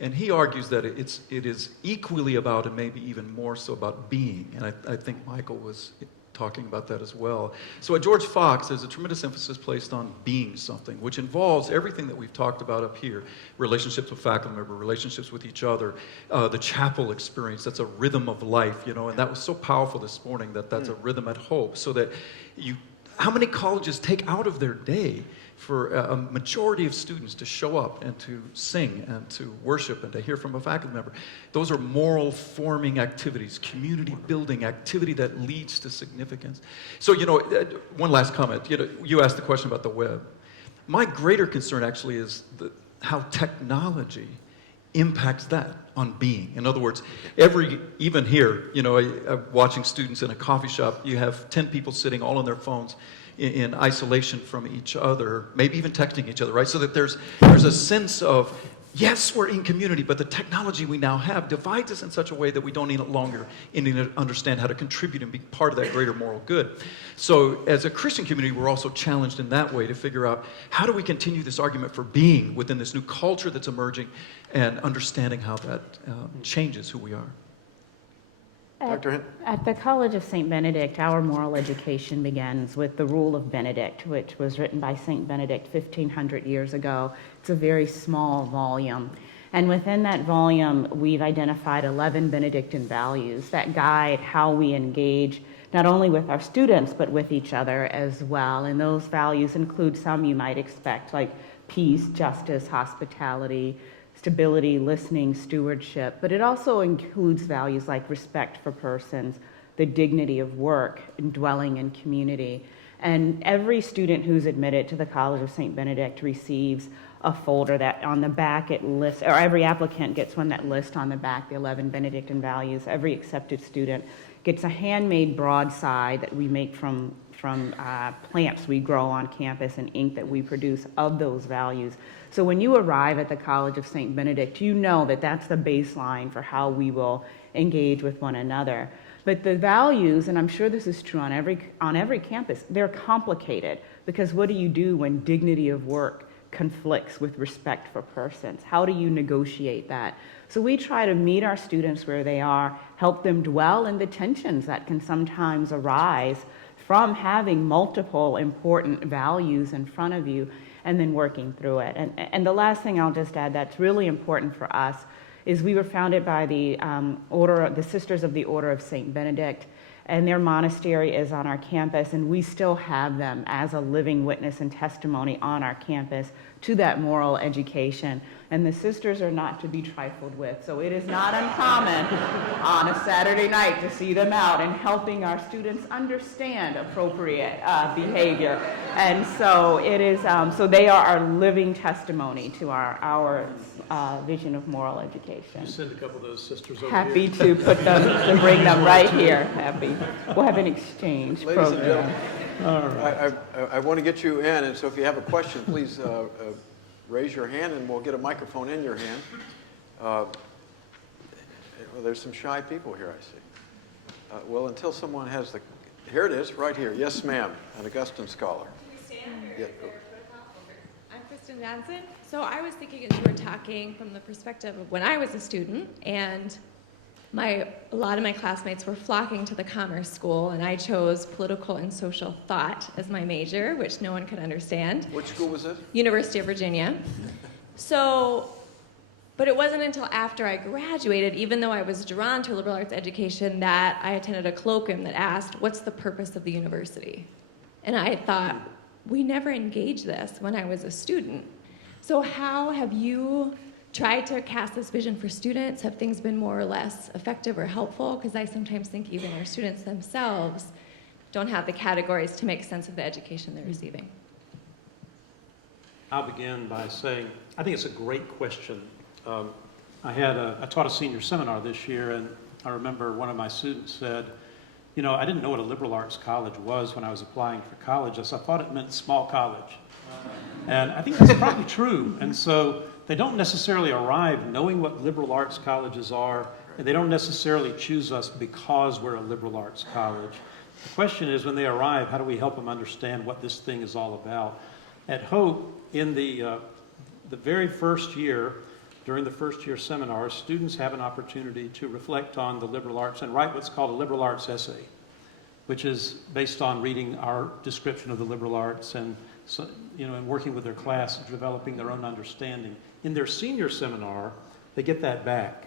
And he argues that it is equally about, and maybe even more so, about being. And I think Michael was talking about that as well. So at George Fox, there's a tremendous emphasis placed on being something, which involves everything that we've talked about up here: relationships with faculty members, relationships with each other, the chapel experience. That's a rhythm of life, and that was so powerful this morning, that's a rhythm at Hope. So that how many colleges take out of their day for a majority of students to show up and to sing and to worship and to hear from a faculty member? Those are moral forming activities, community building activity that leads to significance. So, one last comment. You asked the question about the web. My greater concern actually is how technology impacts that on being. In other words, even here, watching students in a coffee shop, you have 10 people sitting all on their phones in isolation from each other, maybe even texting each other, right? So that there's a sense of, yes, we're in community, but the technology we now have divides us in such a way that we don't any longer understand how to contribute and be part of that greater moral good. So as a Christian community, we're also challenged in that way to figure out, how do we continue this argument for being within this new culture that's emerging, and understanding how that changes who we are. Dr. Hinton? At the College of St. Benedict, our moral education begins with the Rule of Benedict, which was written by St. Benedict 1,500 years ago. It's a very small volume. And within that volume, we've identified 11 Benedictine values that guide how we engage not only with our students, but with each other as well. And those values include some you might expect, like peace, justice, hospitality, stability, listening, stewardship, but it also includes values like respect for persons, the dignity of work, and dwelling in community. And every student who's admitted to the College of St. Benedict receives a folder that on the back it lists, or every applicant gets one that lists on the back the 11 Benedictine values. Every accepted student gets a handmade broadside that we make from plants we grow on campus and ink that we produce of those values. So when you arrive at the College of St. Benedict, you know that that's the baseline for how we will engage with one another. But the values, and I'm sure this is true on every campus, they're complicated, because what do you do when dignity of work conflicts with respect for persons? How do you negotiate that? So we try to meet our students where they are, help them dwell in the tensions that can sometimes arise from having multiple important values in front of you and then working through it. And the last thing I'll just add that's really important for us is we were founded by the Sisters of the Order of St. Benedict, and their monastery is on our campus, and we still have them as a living witness and testimony on our campus to that moral education. And the sisters are not to be trifled with, so it is not uncommon on a Saturday night to see them out and helping our students understand appropriate behavior. And so it is, so they are our living testimony to our vision of moral education. You send a couple of those sisters over Happy here. to put them, to bring them right here. Happy. We'll have an exchange Ladies and program. gentlemen, I want to get you in, and so if you have a question, please raise your hand, and we'll get a microphone in your hand. Well, there's some shy people here, I see. Well, until someone has the... Here it is, right here. Yes, ma'am, an Augustine scholar. Can we stand? Or Yeah. is there protocol? I'm Kristen Johnson. So I was thinking as you were talking from the perspective of when I was a student, and a lot of my classmates were flocking to the commerce school, and I chose political and social thought as my major, which no one could understand. Which school was this? University of Virginia. So, but it wasn't until after I graduated, even though I was drawn to a liberal arts education, that I attended a colloquium that asked, what's the purpose of the university? And I thought, we never engaged this when I was a student. So how have you tried to cast this vision for students? Have things been more or less effective or helpful? Because I sometimes think even our students themselves don't have the categories to make sense of the education they're receiving. I'll begin by saying, I think it's a great question. I taught a senior seminar this year, and I remember one of my students said, you know, I didn't know what a liberal arts college was when I was applying for college. I thought it meant small college. And I think that's probably true. And so they don't necessarily arrive knowing what liberal arts colleges are, and they don't necessarily choose us because we're a liberal arts college. The question is, when they arrive, how do we help them understand what this thing is all about? At Hope, in the very first year, during the first year seminar, students have an opportunity to reflect on the liberal arts and write what's called a liberal arts essay, which is based on reading our description of the liberal arts and, so, you know, and working with their class, developing their own understanding. In their senior seminar, they get that back,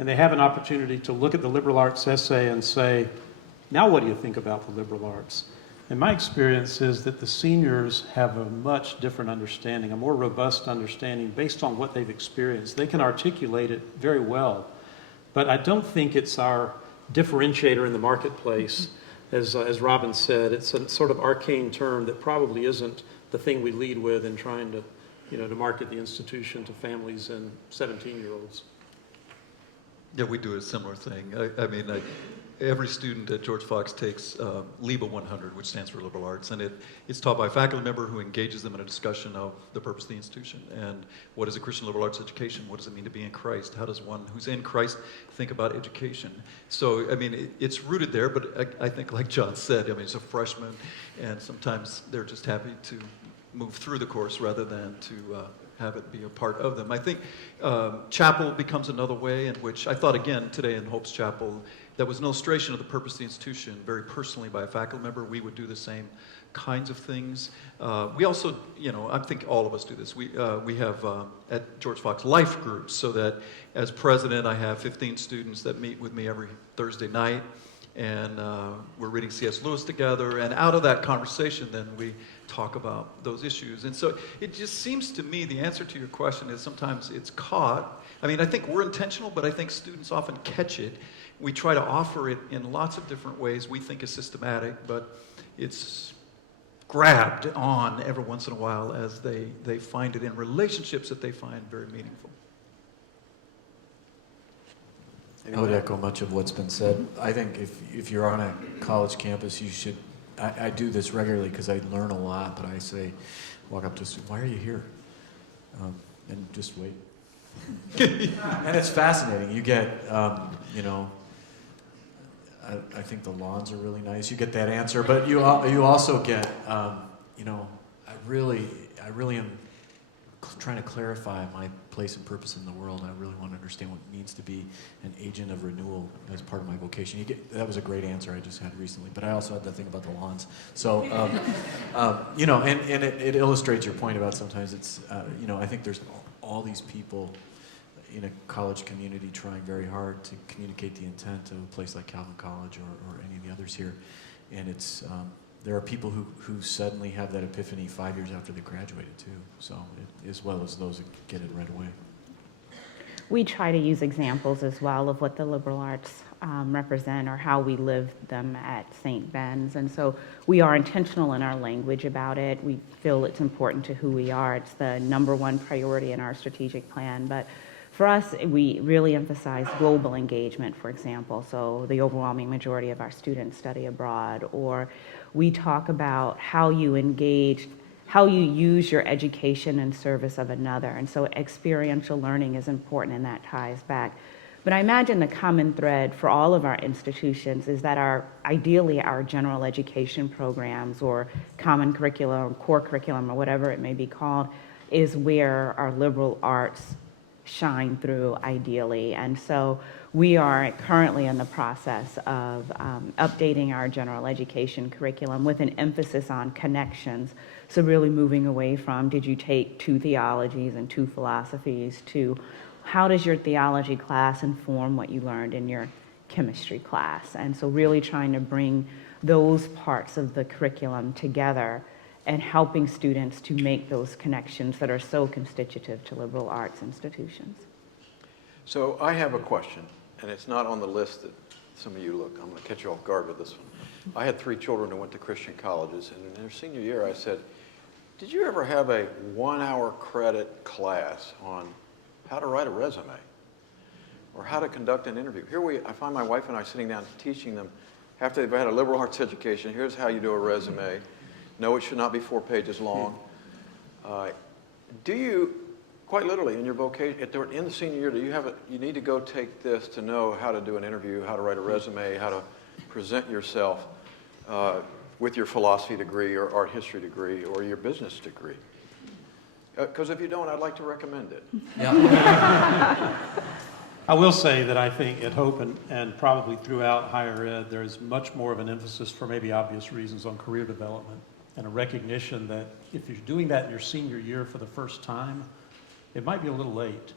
and they have an opportunity to look at the liberal arts essay and say, now what do you think about the liberal arts? And my experience is that the seniors have a much different understanding, a more robust understanding based on what they've experienced. They can articulate it very well, but I don't think it's our differentiator in the marketplace. As Robin said, it's a sort of arcane term that probably isn't the thing we lead with in trying to, you know, to market the institution to families and 17-year-olds. Yeah, we do a similar thing. I mean, every student at George Fox takes LIBA 100, which stands for liberal arts, and it's taught by a faculty member who engages them in a discussion of the purpose of the institution and what is a Christian liberal arts education, what does it mean to be in Christ, how does one who's in Christ think about education. So, I mean, it's rooted there, but I think like John said, I mean, it's a freshman, and sometimes they're just happy to move through the course rather than to have it be a part of them. I think chapel becomes another way in which I thought again today in Hope's Chapel, that was an illustration of the purpose of the institution, very personally by a faculty member. We would do the same kinds of things. We also, you know, I think all of us do this. We have at George Fox life groups, so that as president, I have 15 students that meet with me every Thursday night, and we're reading C.S. Lewis together, and out of that conversation, then we talk about those issues. And so it just seems to me the answer to your question is sometimes it's caught. I mean, I think we're intentional, but I think students often catch it. We try to offer it in lots of different ways we think is systematic, but it's grabbed on every once in a while as they find it in relationships that they find very meaningful. I would echo much of what's been said. I think if you're on a college campus, you should, I do this regularly because I learn a lot, but I say, walk up to a student, why are you here? And just wait. And it's fascinating. You get, I think the lawns are really nice. You get that answer, but you also get, I really am trying to clarify my place and purpose in the world. I really want to understand what it means to be an agent of renewal as part of my vocation. That was a great answer I just had recently, but I also had that thing about the lawns. So, and it illustrates your point about sometimes it's, I think there's all these people in a college community trying very hard to communicate the intent of a place like Calvin College or any of the others here. And it's, there are people who suddenly have that epiphany 5 years after they graduated too, so as well as those who get it right away. We try to use examples as well of what the liberal arts represent or how we live them at St. Ben's. And so we are intentional in our language about it. We feel it's important to who we are. It's the #1 priority in our strategic plan. But for us, we really emphasize global engagement, for example. So the overwhelming majority of our students study abroad, or we talk about how you engage, how you use your education in service of another. And so experiential learning is important, and that ties back. But I imagine the common thread for all of our institutions is that ideally our general education programs or common curriculum or core curriculum or whatever it may be called is where our liberal arts shine through ideally. And so we are currently in the process of updating our general education curriculum with an emphasis on connections. So really moving away from did you take 2 theologies and 2 philosophies to how does your theology class inform what you learned in your chemistry class? And so really trying to bring those parts of the curriculum together and helping students to make those connections that are so constitutive to liberal arts institutions. So I have a question, and it's not on the list that some of you look. I'm going to catch you off guard with this one. I had 3 children who went to Christian colleges, and in their senior year I said, did you ever have a 1-hour credit class on how to write a resume or how to conduct an interview? I find my wife and I sitting down teaching them, after they've had a liberal arts education, here's how you do a resume. No, it should not be 4 pages long. Do you, quite literally, in your vocation, in the senior year, you need to go take this to know how to do an interview, how to write a resume, how to present yourself with your philosophy degree or art history degree or your business degree? Because if you don't, I'd like to recommend it. Yeah. I will say that I think at Hope and probably throughout higher ed, there is much more of an emphasis, for maybe obvious reasons, on career development and a recognition that if you're doing that in your senior year for the first time, it might be a little late.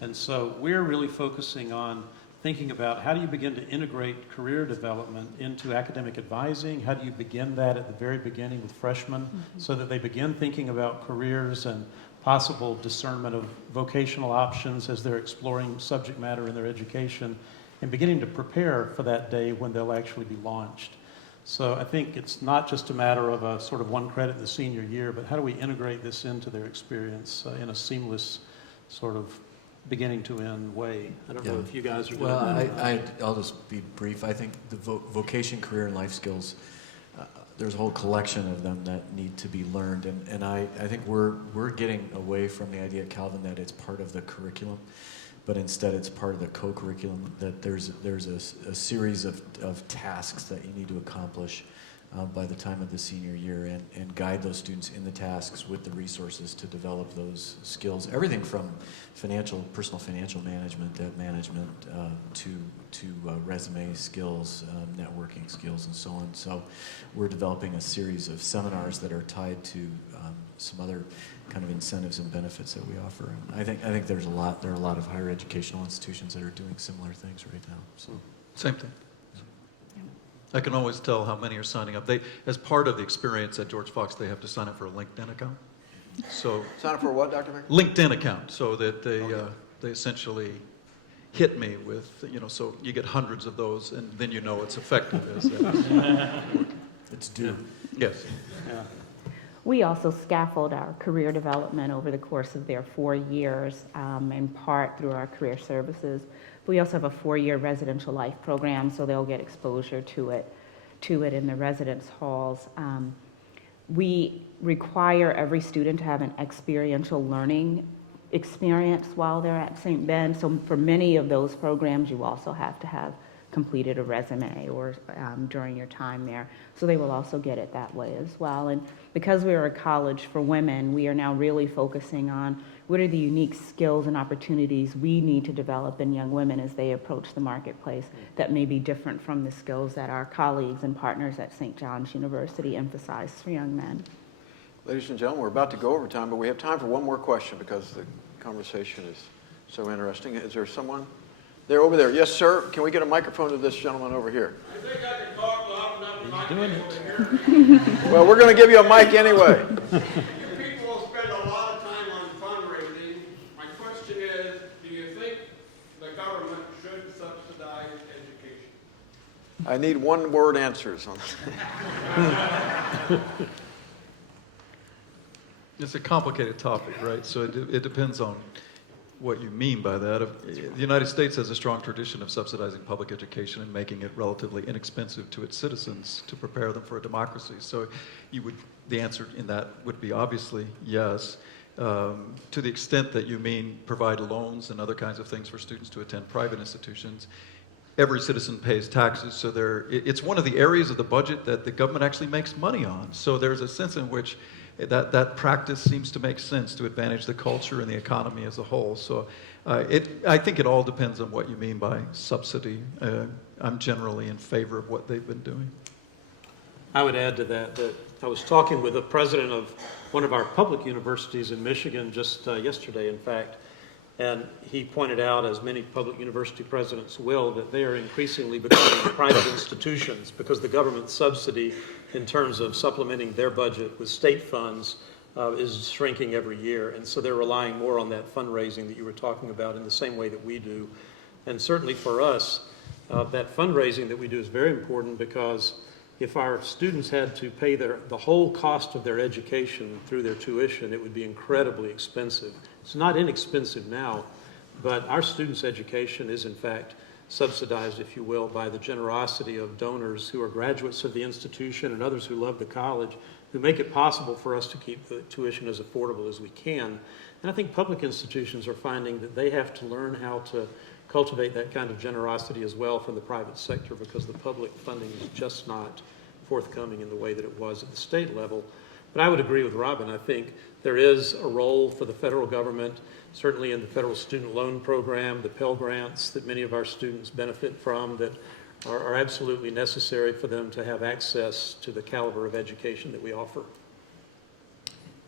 And so we're really focusing on thinking about how do you begin to integrate career development into academic advising? How do you begin that at the very beginning with freshmen so that they begin thinking about careers and possible discernment of vocational options as they're exploring subject matter in their education and beginning to prepare for that day when they'll actually be launched. So I think it's not just a matter of a sort of 1 credit in the senior year, but how do we integrate this into their experience in a seamless sort of beginning to end way? I don't know if you guys are doing that. I'll just be brief. I think the vocation, career, and life skills, there's a whole collection of them that need to be learned. And I think we're getting away from the idea at Calvin that it's part of the curriculum, but instead it's part of the co-curriculum, that there's a series of tasks that you need to accomplish by the time of the senior year and guide those students in the tasks with the resources to develop those skills. Everything from personal financial management, debt management, to resume skills, networking skills, and so on. So we're developing a series of seminars that are tied to some other kind of incentives and benefits that we offer. And I think there are a lot of higher educational institutions that are doing similar things right now. So Same thing. I can always tell how many are signing up. As part of the experience at George Fox, they have to sign up for a LinkedIn account. So Sign up for what, Dr. Baker? LinkedIn account, so that they essentially hit me with, so you get hundreds of those, and then you know it's effective. it's due. Yes. Yeah. We also scaffold our career development over the course of their 4 years, in part through our career services. We also have a 4-year residential life program, so they'll get exposure to it in the residence halls. We require every student to have an experiential learning experience while they're at St. Ben. So for many of those programs, you also have to have completed a resume or during your time there. So they will also get it that way as well. And because we are a college for women, we are now really focusing on what are the unique skills and opportunities we need to develop in young women as they approach the marketplace that may be different from the skills that our colleagues and partners at St. John's University emphasize for young men. Ladies and gentlemen, we're about to go over time, but we have time for one more question because the conversation is so interesting. Is there someone? There, over there. Yes, sir. Can we get a microphone to this gentleman over here? I think I can talk loud enough to doing it. Well, we're going to give you a mic anyway. You people will spend a lot of time on fundraising. My question is, do you think the government should subsidize education? I need one-word answers on this. It's a complicated topic, right? So it depends on what you mean by that. The United States has a strong tradition of subsidizing public education and making it relatively inexpensive to its citizens to prepare them for a democracy. So the answer in that would be obviously yes. To the extent that you mean provide loans and other kinds of things for students to attend private institutions, every citizen pays taxes, so it's one of the areas of the budget that the government actually makes money on. So there's a sense in which that practice seems to make sense to advantage the culture and the economy as a whole. So I think it all depends on what you mean by subsidy. I'm generally in favor of what they've been doing. I would add to that I was talking with the president of one of our public universities in Michigan just yesterday, in fact, and he pointed out, as many public university presidents will, that they are increasingly becoming private institutions because the government subsidy in terms of supplementing their budget with state funds is shrinking every year. And so they're relying more on that fundraising that you were talking about in the same way that we do. And certainly for us, that fundraising that we do is very important because if our students had to pay the whole cost of their education through their tuition, it would be incredibly expensive. It's not inexpensive now, but our students' education is in fact subsidized, if you will, by the generosity of donors who are graduates of the institution and others who love the college, who make it possible for us to keep the tuition as affordable as we can. And I think public institutions are finding that they have to learn how to cultivate that kind of generosity as well from the private sector because the public funding is just not forthcoming in the way that it was at the state level. But I would agree with Robin. I think there is a role for the federal government, certainly in the federal student loan program, the Pell Grants that many of our students benefit from that are absolutely necessary for them to have access to the caliber of education that we offer.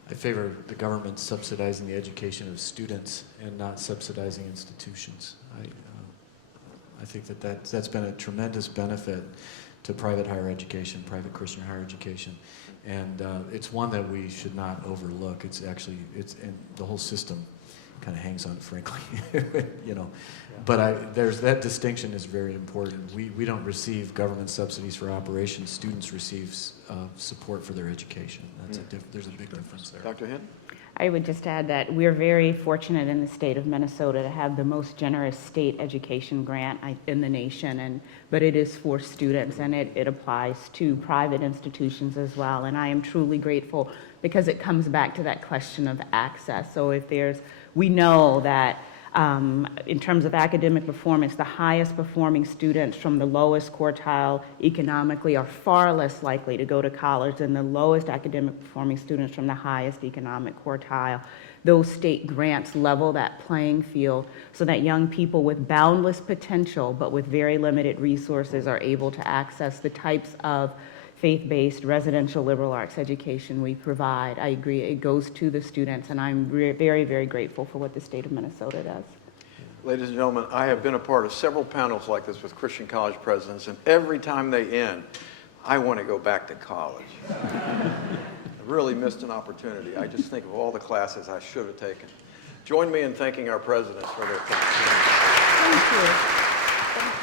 I favor the government subsidizing the education of students and not subsidizing institutions. I think that's been a tremendous benefit to private higher education, private Christian higher education. And it's one that we should not overlook. And the whole system kind of hangs on it, frankly, you know. But there's that distinction is very important. We don't receive government subsidies for operations. Students receive support for their education. There's a big difference there. Dr. Hinton? I would just add that we're very fortunate in the state of Minnesota to have the most generous state education grant in the nation, but it is for students and it applies to private institutions as well. And I am truly grateful because it comes back to that question of access. So we know that in terms of academic performance, the highest performing students from the lowest quartile economically are far less likely to go to college than the lowest academic performing students from the highest economic quartile. Those state grants level that playing field so that young people with boundless potential but with very limited resources are able to access the types of faith-based residential liberal arts education we provide. I agree, it goes to the students, and I'm very, very grateful for what the state of Minnesota does. Ladies and gentlemen, I have been a part of several panels like this with Christian college presidents, and every time they end, I want to go back to college. I really missed an opportunity. I just think of all the classes I should have taken. Join me in thanking our presidents for their time. Thank you. Thank you.